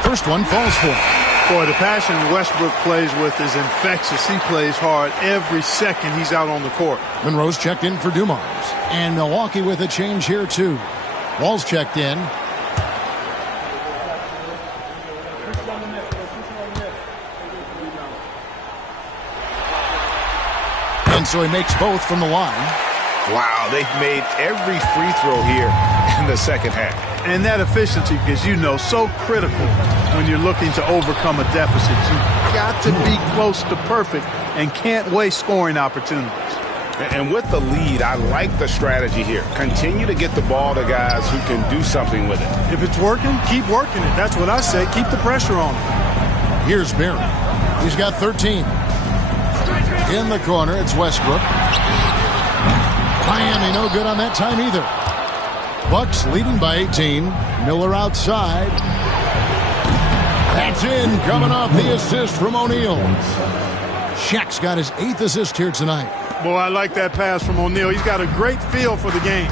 First one falls for him. Boy, the passion Westbrook plays with is infectious. He plays hard every second he's out on the court. Monroe's checked in for Dumars. And Milwaukee with a change here, too. Wall's checked in. And so he makes both from the line. Wow, they've made every free throw here in the second half. And that efficiency, because you know, so critical when you're looking to overcome a deficit. You've got to be close to perfect and can't waste scoring opportunities. And with the lead, I like the strategy here. Continue to get the ball to guys who can do something with it. If it's working, keep working it. That's what I say. Keep the pressure on. Here's Barron. He's got 13. In the corner, it's Westbrook. Miami no good on that time either. Bucks leading by 18. Miller outside. That's in, coming off the assist from O'Neal. Shaq's got his 8th assist here tonight. Boy, I like that pass from O'Neal. He's got a great feel for the game.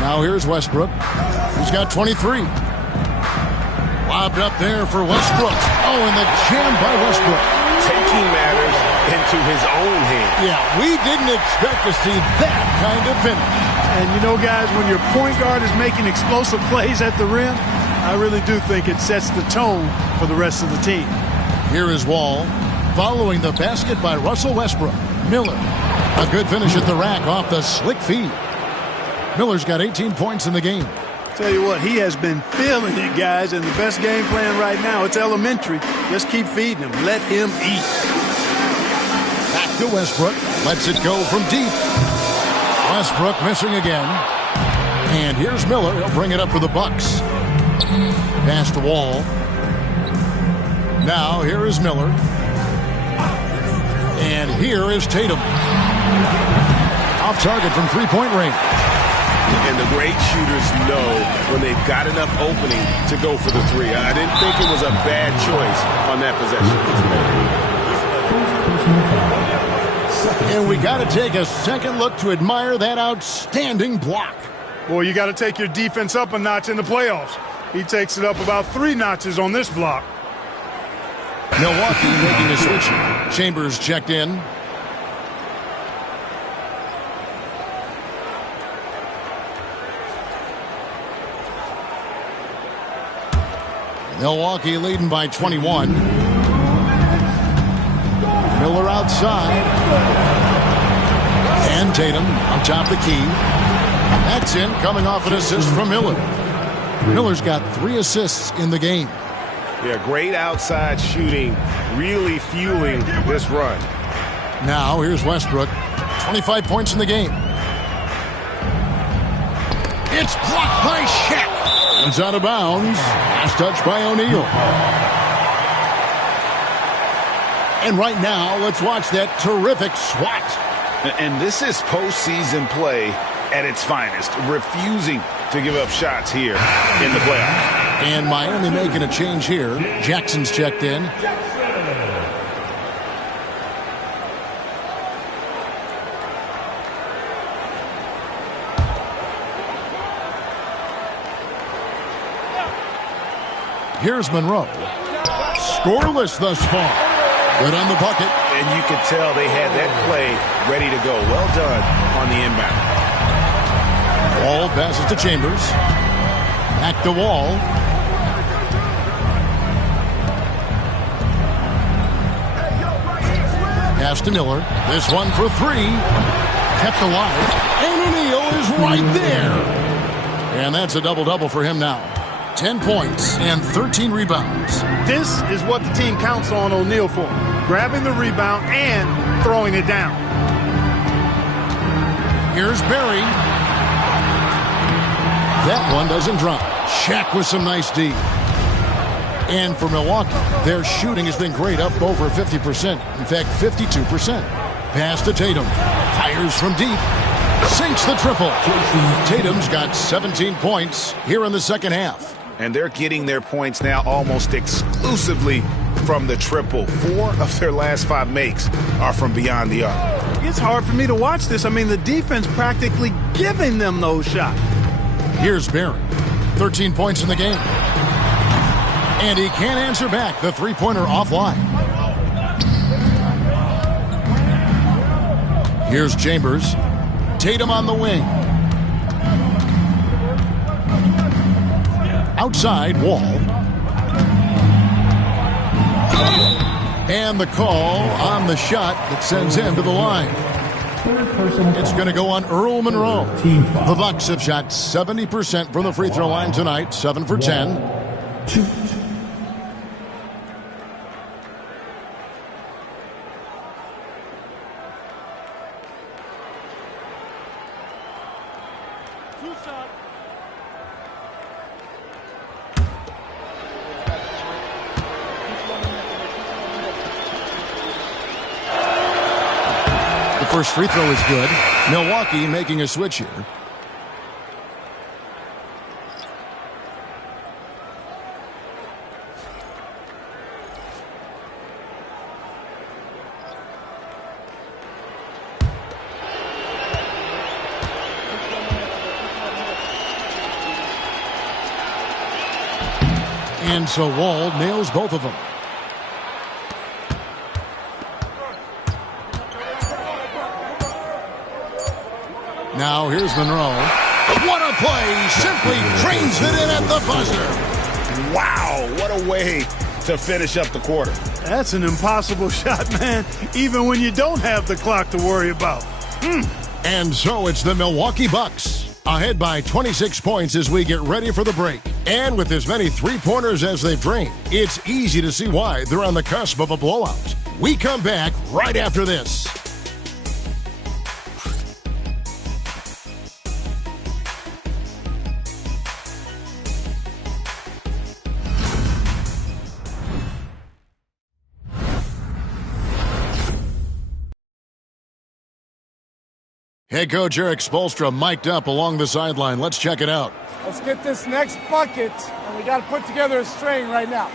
Now here's Westbrook. He's got 23. Lobbed up there for Westbrook. Oh, and the jam by Westbrook. Taking matters into his own hands. Yeah, we didn't expect to see that kind of finish. And you know, guys, when your point guard is making explosive plays at the rim, I really do think it sets the tone for the rest of the team. Here is Wall. Following the basket by Russell Westbrook. Miller. A good finish at the rack off the slick feed. Miller's got 18 points in the game. Tell you what, he has been feeling it, guys, and the best game plan right now, it's elementary. Just keep feeding him. Let him eat. Back to Westbrook. Lets it go from deep. Westbrook missing again. And here's Miller. He'll bring it up for the Bucks. Pass to Wall. Now here is Miller. And here is Tatum. Off target from three-point range. And the great shooters know when they've got enough opening to go for the three. I didn't think it was a bad choice on that possession. And we got to take a second look to admire that outstanding block. Boy, you got to take your defense up a notch in the playoffs. He takes it up about 3 notches on this block. Milwaukee making a switch. Chambers checked in. Milwaukee leading by 21. Miller outside. And Tatum on top of the key. That's in, coming off an assist from Miller. Miller's got 3 assists in the game. Yeah, great outside shooting, really fueling this run. Now here's Westbrook. 25 points in the game. It's blocked by Shaq. It's out of bounds. Last touch by O'Neal. And right now, let's watch that terrific swat. And this is postseason play at its finest, refusing to give up shots here in the playoffs. And Miami making a change here. Jackson's checked in. Here's Monroe. Scoreless thus far. Good on the bucket. And you could tell they had that play ready to go. Well done on the inbound. Wall passes to Chambers. Back to Wall. Pass to Miller. This one for 3. Kept alive. And O'Neal is right there. And that's a double-double for him now. 10 points and 13 rebounds. This is what the team counts on O'Neal for. Grabbing the rebound and throwing it down. Here's Barry. That one doesn't drop. Shaq with some nice D. And for Milwaukee, their shooting has been great, up over 50%. In fact, 52%. Pass to Tatum. Fires from deep. Sinks the triple. Tatum's got 17 points here in the second half. And they're getting their points now almost exclusively from the triple. 4 of their last 5 makes are from beyond the arc. It's hard for me to watch this. I mean, the defense practically giving them those shots. Here's Barry. 13 points in the game. And he can't answer back. The three-pointer offline. Here's Chambers. Tatum on the wing. Outside, Wall. And the call on the shot that sends him to the line. It's going to go on Earl Monroe. The Bucks have shot 70% from the free throw line tonight, 7 for 10. First free throw is good. Milwaukee making a switch here. And so Wall nails both of them. Now here's Monroe. What a play! Simply drains it in at the buzzer. Wow, what a way to finish up the quarter. That's an impossible shot, man, even when you don't have the clock to worry about. And so it's the Milwaukee Bucks, ahead by 26 points as we get ready for the break. And with as many three-pointers as they've drained, it's easy to see why they're on the cusp of a blowout. We come back right after this. Head coach Eric Spoelstra mic'd up along the sideline. Let's check it out. Let's get this next bucket, and we got to put together a string right now.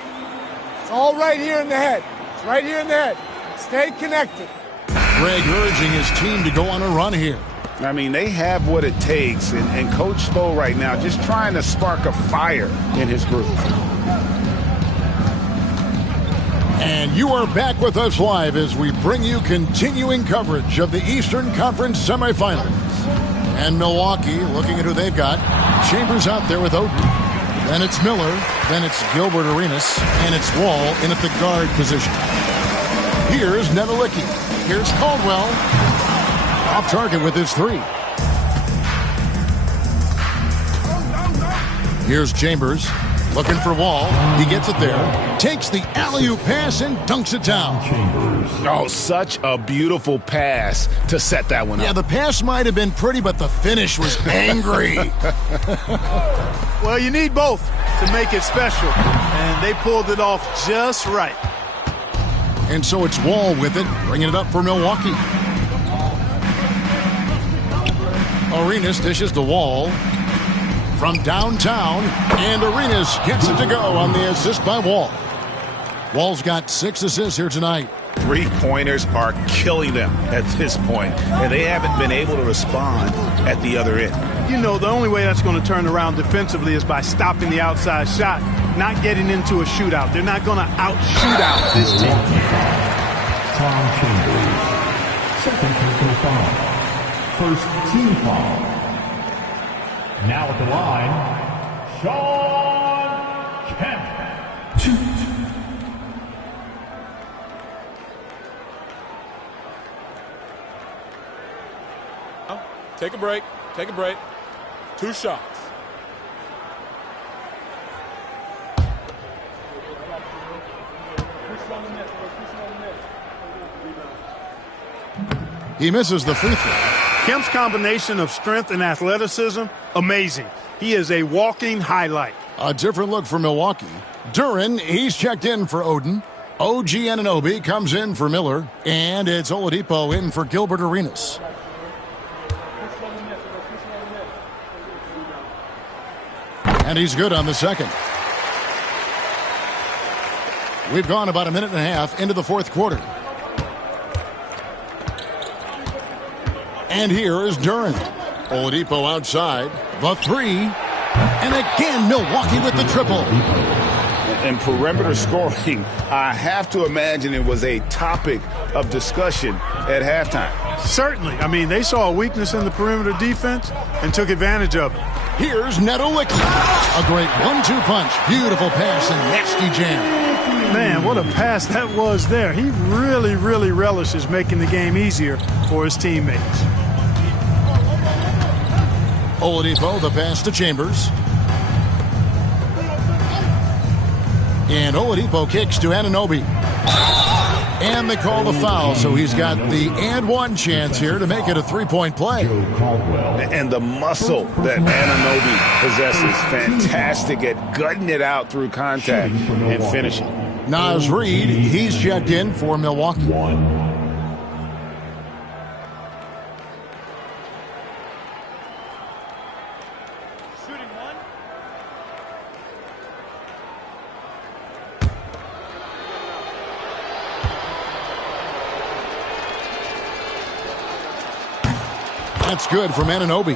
It's all right here in the head. It's right here in the head. Stay connected. Greg urging his team to go on a run here. I mean, they have what it takes, and Coach Spo right now just trying to spark a fire in his group. And you are back with us live as we bring you continuing coverage of the Eastern Conference semifinals. And Milwaukee looking at who they've got. Chambers out there with Oden. Then it's Miller. Then it's Gilbert Arenas. And it's Wall in at the guard position. Here's Nedelicki. Here's Caldwell. Off target with his three. Here's Chambers. Looking for Wall. He gets it there. Takes the alley-oop pass and dunks it down. Oh, such a beautiful pass to set that one up. Yeah, the pass might have been pretty, but the finish was angry. Well, you need both to make it special, and they pulled it off just right. And so it's Wall with it, bringing it up for Milwaukee. Arenas dishes to Wall. From downtown, and Arenas gets it to go on the assist by Wall. Wall's got 6 assists here tonight. Three-pointers are killing them at this point, and they haven't been able to respond at the other end. You know, the only way that's going to turn around defensively is by stopping the outside shot, not getting into a shootout. They're not going to out-shoot out this team. Tom Chambers, second personal foul. First team foul. Now at the line, Sean Kemp. Take a break. Take a break. 2 shots. He misses the free throw. Kemp's combination of strength and athleticism, amazing. He is a walking highlight. A different look for Milwaukee. Duren, he's checked in for Oden. OG Anunoby comes in for Miller. And it's Oladipo in for Gilbert Arenas. And he's good on the second. We've gone about a minute and a half into the fourth quarter. And here is Duren. Oladipo outside. The three. And again, Milwaukee with the triple. And perimeter scoring, I have to imagine it was a topic of discussion at halftime. Certainly. I mean, they saw a weakness in the perimeter defense and took advantage of it. Here's Nedelicki. A great 1-2 punch. Beautiful pass and nasty jam. Man, what a pass that was there. He really, really relishes making the game easier for his teammates. Oladipo, the pass to Chambers. And Oladipo kicks to Anunoby. And they call the foul, so he's got the and one chance here to make it a three-point play. And the muscle that Anunoby possesses, fantastic at gutting it out through contact and finishing. Naz Reid, he's checked in for Milwaukee. That's good from Anunoby.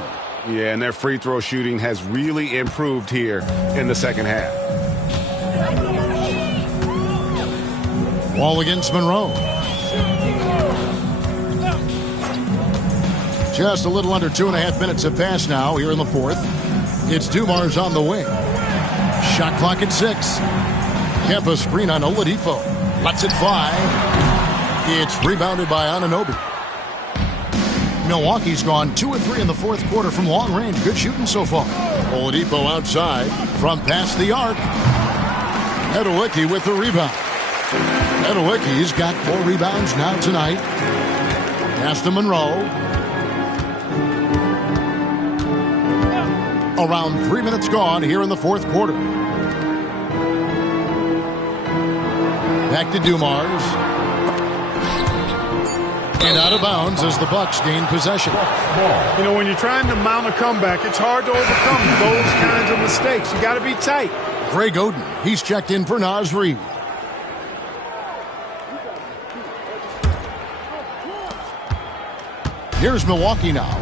Yeah, and their free throw shooting has really improved here in the second half. Wall against Monroe. Just a little under 2.5 minutes have passed now here in the fourth. It's Dumars on the wing. Shot clock at 6. Kempa screen on Oladipo. Lets it fly. It's rebounded by Anunoby. Milwaukee's gone 2 of 3 in the fourth quarter from long range. Good shooting so far. Oladipo outside from past the arc. Edowicki with the rebound. Edowicki's got 4 rebounds now tonight. Pass to Monroe. Around 3 minutes gone here in the fourth quarter. Back to Dumars. And out of bounds as the Bucks gain possession. You know, when you're trying to mount a comeback, it's hard to overcome those kinds of mistakes. You got to be tight. Greg Oden, he's checked in for Naz Reid. Here's Milwaukee now.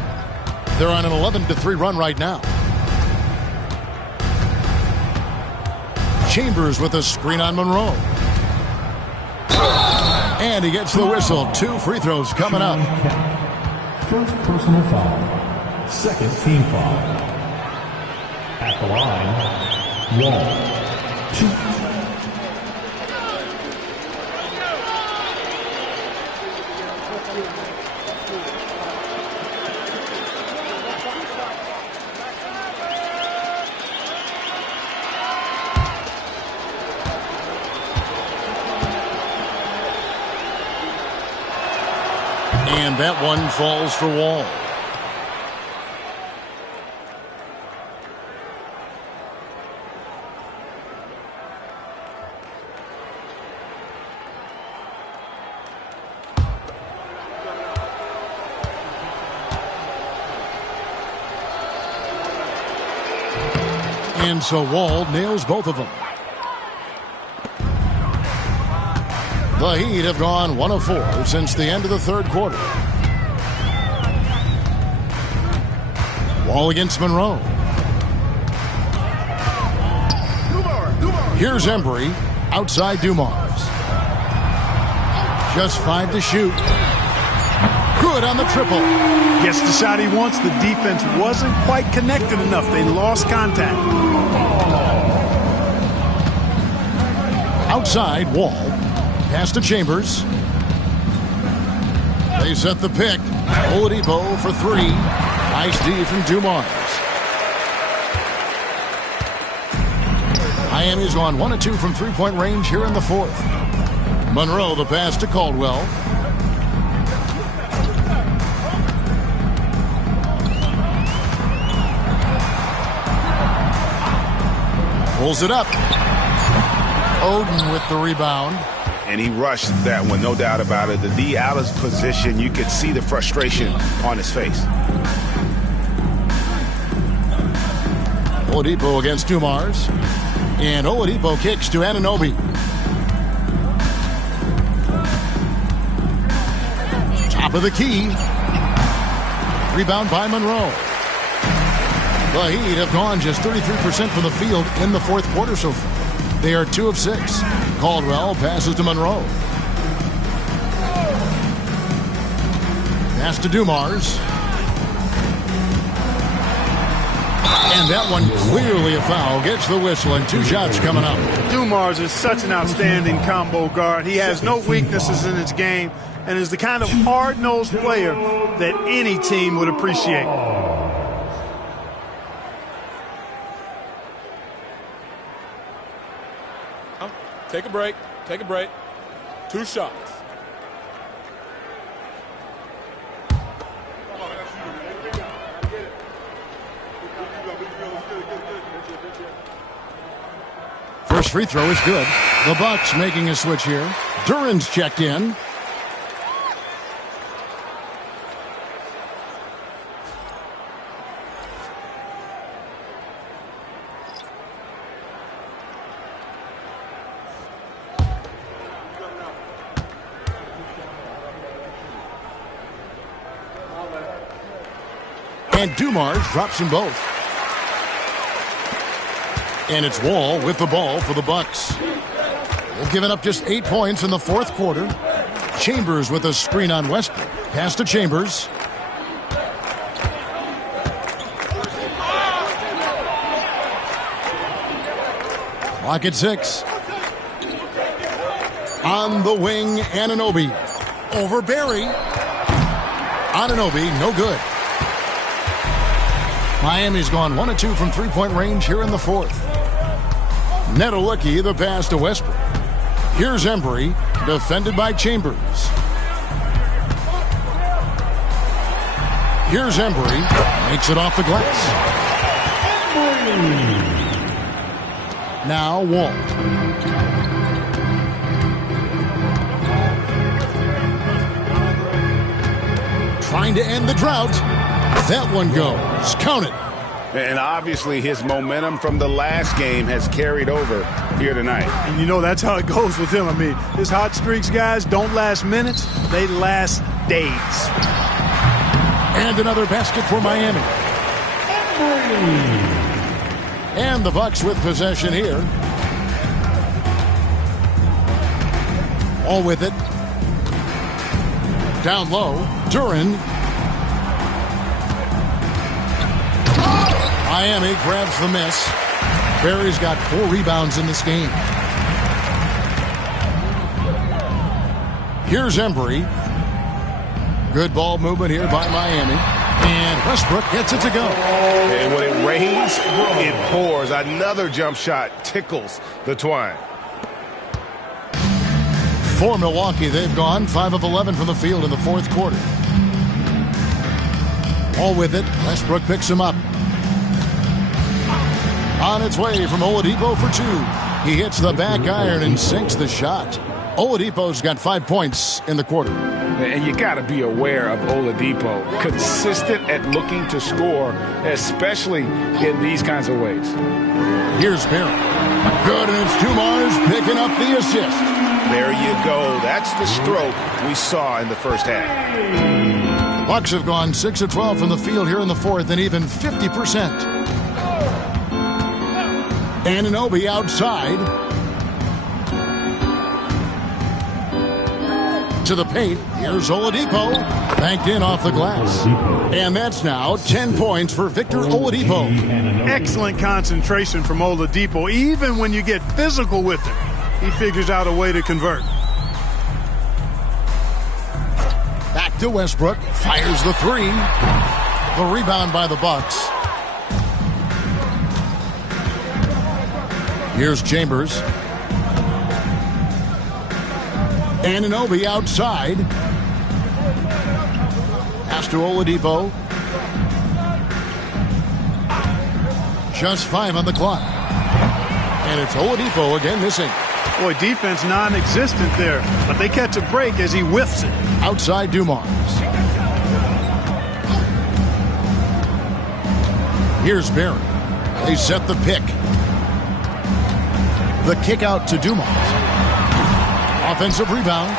They're on an 11-3 run right now. Chambers with a screen on Monroe. And he gets the whistle. 2 free throws coming up. First personal foul. Second team foul. At the line, Wall. 2. And that one falls for Wall. And so Wall nails both of them. The Heat have gone 1 of 4 since the end of the third quarter. Wall against Monroe. Here's Embry. Outside Dumars. Just 5 to shoot. Good on the triple. Gets the shot he wants. The defense wasn't quite connected enough. They lost contact. Outside, Wall. Pass to Chambers. They set the pick. Oladipo for 3. Nice D from Dumars. Miami's gone 1 of 2 from 3-point range here in the fourth. Monroe the pass to Caldwell. Pulls it up. Oden with the rebound. And he rushed that one, no doubt about it. The D out of position, you could see the frustration on his face. Oladipo against Dumars. And Oladipo kicks to Anunoby. Top of the key. Rebound by Monroe. The Heat have gone just 33% from the field in the fourth quarter so far. They are 2 of 6. Caldwell passes to Monroe. Pass to Dumars. And that one clearly a foul. Gets the whistle and 2 shots coming up. Dumars is such an outstanding combo guard. He has no weaknesses in his game and is the kind of hard-nosed player that any team would appreciate. Take a break. Take a break. 2 shots. First free throw is good. The Bucks making a switch here. Duran's checked in. And Dumars drops them both. And it's Wall with the ball for the Bucks. They've given up just 8 points in the fourth quarter. Chambers with a screen on Westbrook. Pass to Chambers. Clock at 6. On the wing, Anunoby. Over Barry. Anunoby, no good. Miami's gone 1 of 2 from three-point range here in the fourth. Nedolicki, the pass to Westbrook. Here's Embry, defended by Chambers. Here's Embry, makes it off the glass. Now Walt. Trying to end the drought. That one goes. Count it. And obviously his momentum from the last game has carried over here tonight. And you know that's how it goes with him. I mean, his hot streaks, guys, don't last minutes. They last days. And another basket for Miami. And the Bucks with possession here. All with it. Down low. Duran. Miami grabs the miss. Barry's got 4 rebounds in this game. Here's Embry. Good ball movement here by Miami. And Westbrook gets it to go. And when it rains, it pours. Another jump shot tickles the twine. For Milwaukee, they've gone 5 of 11 from the field in the fourth quarter. All with it. Westbrook picks him up. On its way from Oladipo for 2. He hits the back iron and sinks the shot. Oladipo's got 5 points in the quarter. And you got to be aware of Oladipo. Consistent at looking to score, especially in these kinds of ways. Here's Barry. Good, and it's Dumars picking up the assist. There you go. That's the stroke we saw in the first half. Bucks have gone 6 of 12 from the field here in the fourth and even 50%. Anunoby outside. To the paint. Here's Oladipo. Banked in off the glass. And that's now 10 points for Victor Oladipo. Excellent concentration from Oladipo. Even when you get physical with him, he figures out a way to convert. Back to Westbrook. Fires the 3. The rebound by the Bucks. Here's Chambers. Anunoby outside. Pass to Oladipo. Just 5 on the clock. And it's Oladipo again missing. Boy, defense non-existent there, but they catch a break as he whiffs it. Outside Dumars. Here's Barry. They set the pick. The kick out to Dumars. Offensive rebound.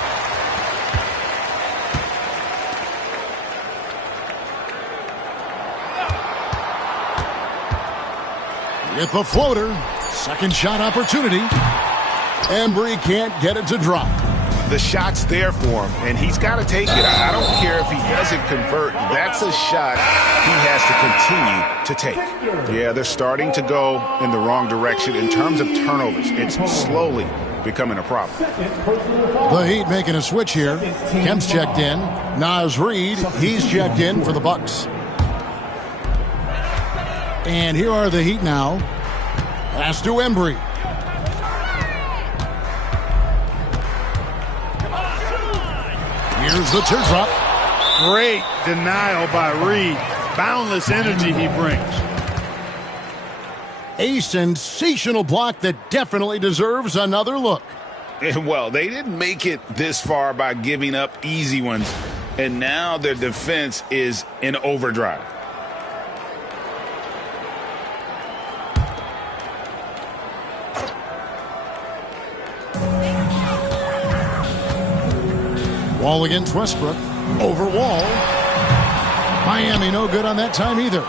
With the floater. Second shot opportunity. Embry can't get it to drop. The shot's there for him, and he's got to take it. I don't care if he doesn't convert. That's a shot he has to continue to take. Yeah, they're starting to go in the wrong direction in terms of turnovers. It's slowly becoming a problem. The Heat making a switch here. Kemp's checked in. Naz Reid, he's checked in for the Bucks. And here are the Heat now. Pass to Embry. Here's the teardrop. Great denial by Reid. Boundless energy he brings. A sensational block that definitely deserves another look. Well, they didn't make it this far by giving up easy ones, and now their defense is in overdrive. Wall against Westbrook. Over Wall. Miami no good on that time either.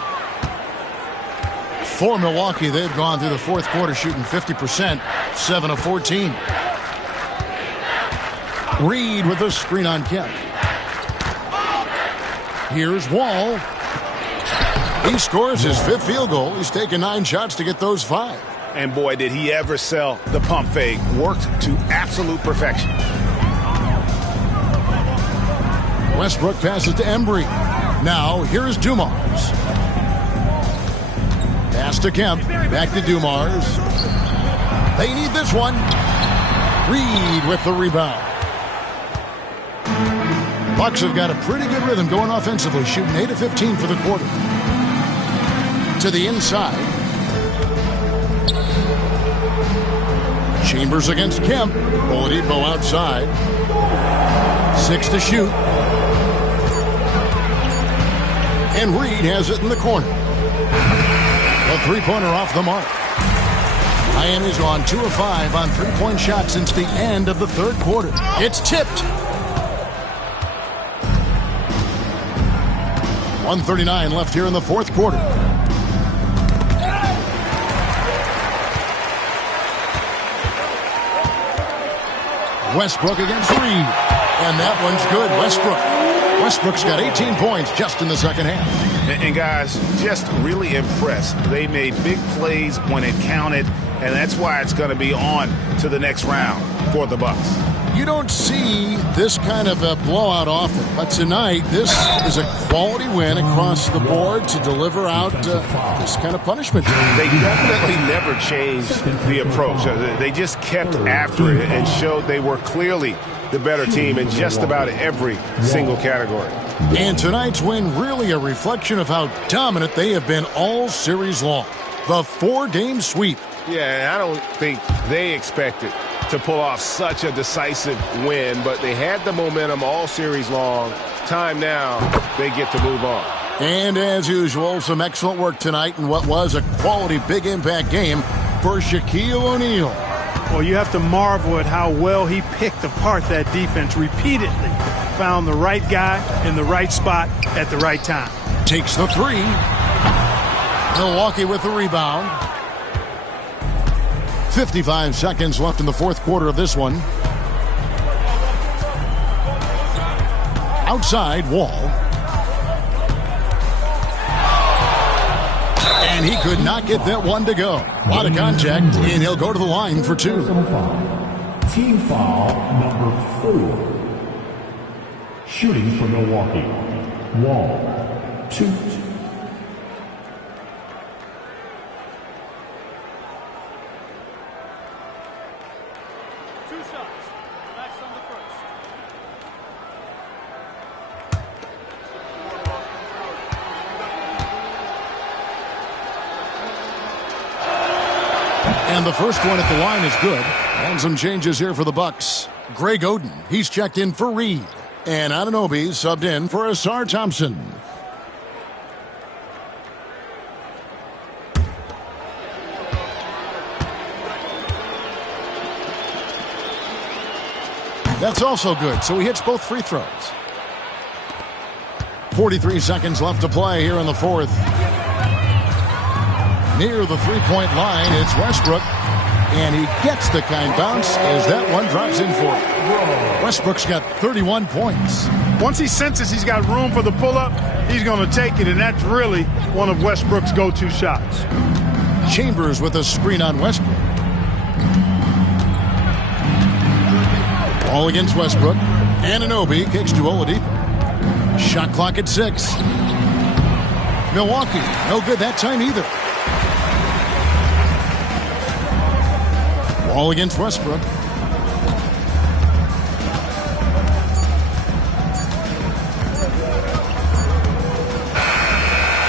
For Milwaukee, they've gone through the fourth quarter shooting 50%, 7 of 14. Reed with a screen on Kemp. Here's Wall. He scores his 5th field goal. He's taken 9 shots to get those 5. And boy, did he ever sell the pump fake. Worked to absolute perfection. Westbrook passes to Embry. Now, here's Dumars. Pass to Kemp. Back to Dumars. They need this one. Reed with the rebound. The Bucks have got a pretty good rhythm going offensively, shooting 8 of 15 for the quarter. To the inside. Chambers against Kemp. Oladipo outside. 6 to shoot. And Reed has it in the corner. A 3-pointer off the mark. Miami's gone 2 of 5 on 3-point shots since the end of the 3rd quarter. It's tipped. 1:39 left here in the 4th quarter. Westbrook against Reed. And that one's good. Westbrook's got 18 points just in the 2nd half. And guys, just really impressed. They made big plays when it counted, and that's why it's going to be on to the next round for the Bucks. You don't see this kind of a blowout often, but tonight this is a quality win across the board to deliver out this kind of punishment. They definitely never changed the approach. They just kept after it and showed they were clearly the better team in just about every single category. And tonight's win really a reflection of how dominant they have been all series long. The 4-game sweep. Yeah, and I don't think they expected to pull off such a decisive win, but they had the momentum all series long. Time now, they get to move on. And as usual, some excellent work tonight in what was a quality big impact game for Shaquille O'Neal. Well, you have to marvel at how well he picked apart that defense repeatedly. Found the right guy in the right spot at the right time. Takes the 3. Milwaukee with the rebound. 55 seconds left in the 4th quarter of this one. Outside, Wall. And he could not get that one to go. A lot of contact, and he'll go to the line for 2. Team foul number 4. Shooting for Milwaukee. Wall. 2. And the first one at the line is good. And some changes here for the Bucks. Greg Oden, he's checked in for Reed. And Anunoby subbed in for Asar Thompson. That's also good, so he hits both free throws. 43 seconds left to play here in the 4th. Near the 3-point line, it's Westbrook. And he gets the kind bounce as that one drops in for him. Westbrook's got 31 points. Once he senses he's got room for the pull-up, he's going to take it, and that's really one of Westbrook's go-to shots. Chambers with a screen on Westbrook. Ball against Westbrook. Anunoby kicks to Oladipo. Shot clock at 6. Milwaukee, no good that time either. Ball against Westbrook.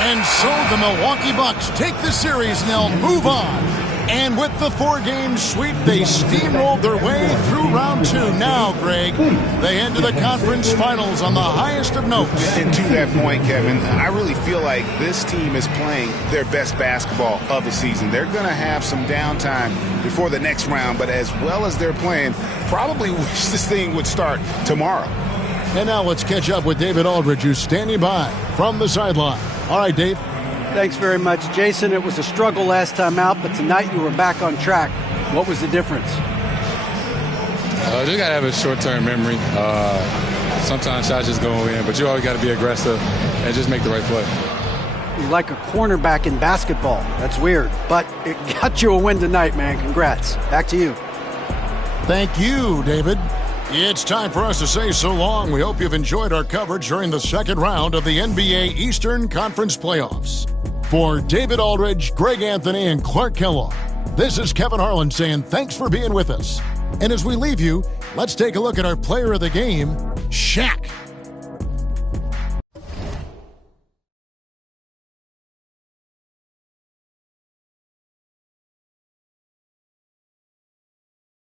And so the Milwaukee Bucks take the series and they'll move on. And with the 4-game sweep, they steamrolled their way through round 2. Now, Greg, they head to the conference finals on the highest of notes. And to that point, Kevin, I really feel like this team is playing their best basketball of the season. They're going to have some downtime before the next round, but as well as they're playing, probably wish this thing would start tomorrow. And now let's catch up with David Aldridge, who's standing by from the sideline. All right, Dave. Thanks very much, Jason. It was a struggle last time out, but tonight you were back on track. What was the difference? Just got to have a short-term memory. Sometimes shots just go in, but you always got to be aggressive and just make the right play. You're like a cornerback in basketball. That's weird, but it got you a win tonight, man. Congrats. Back to you. Thank you, David. It's time for us to say so long. We hope you've enjoyed our coverage during the second round of the NBA Eastern Conference Playoffs. For David Aldridge, Greg Anthony, and Clark Kellogg, this is Kevin Harlan saying thanks for being with us. And as we leave you, let's take a look at our player of the game, Shaq.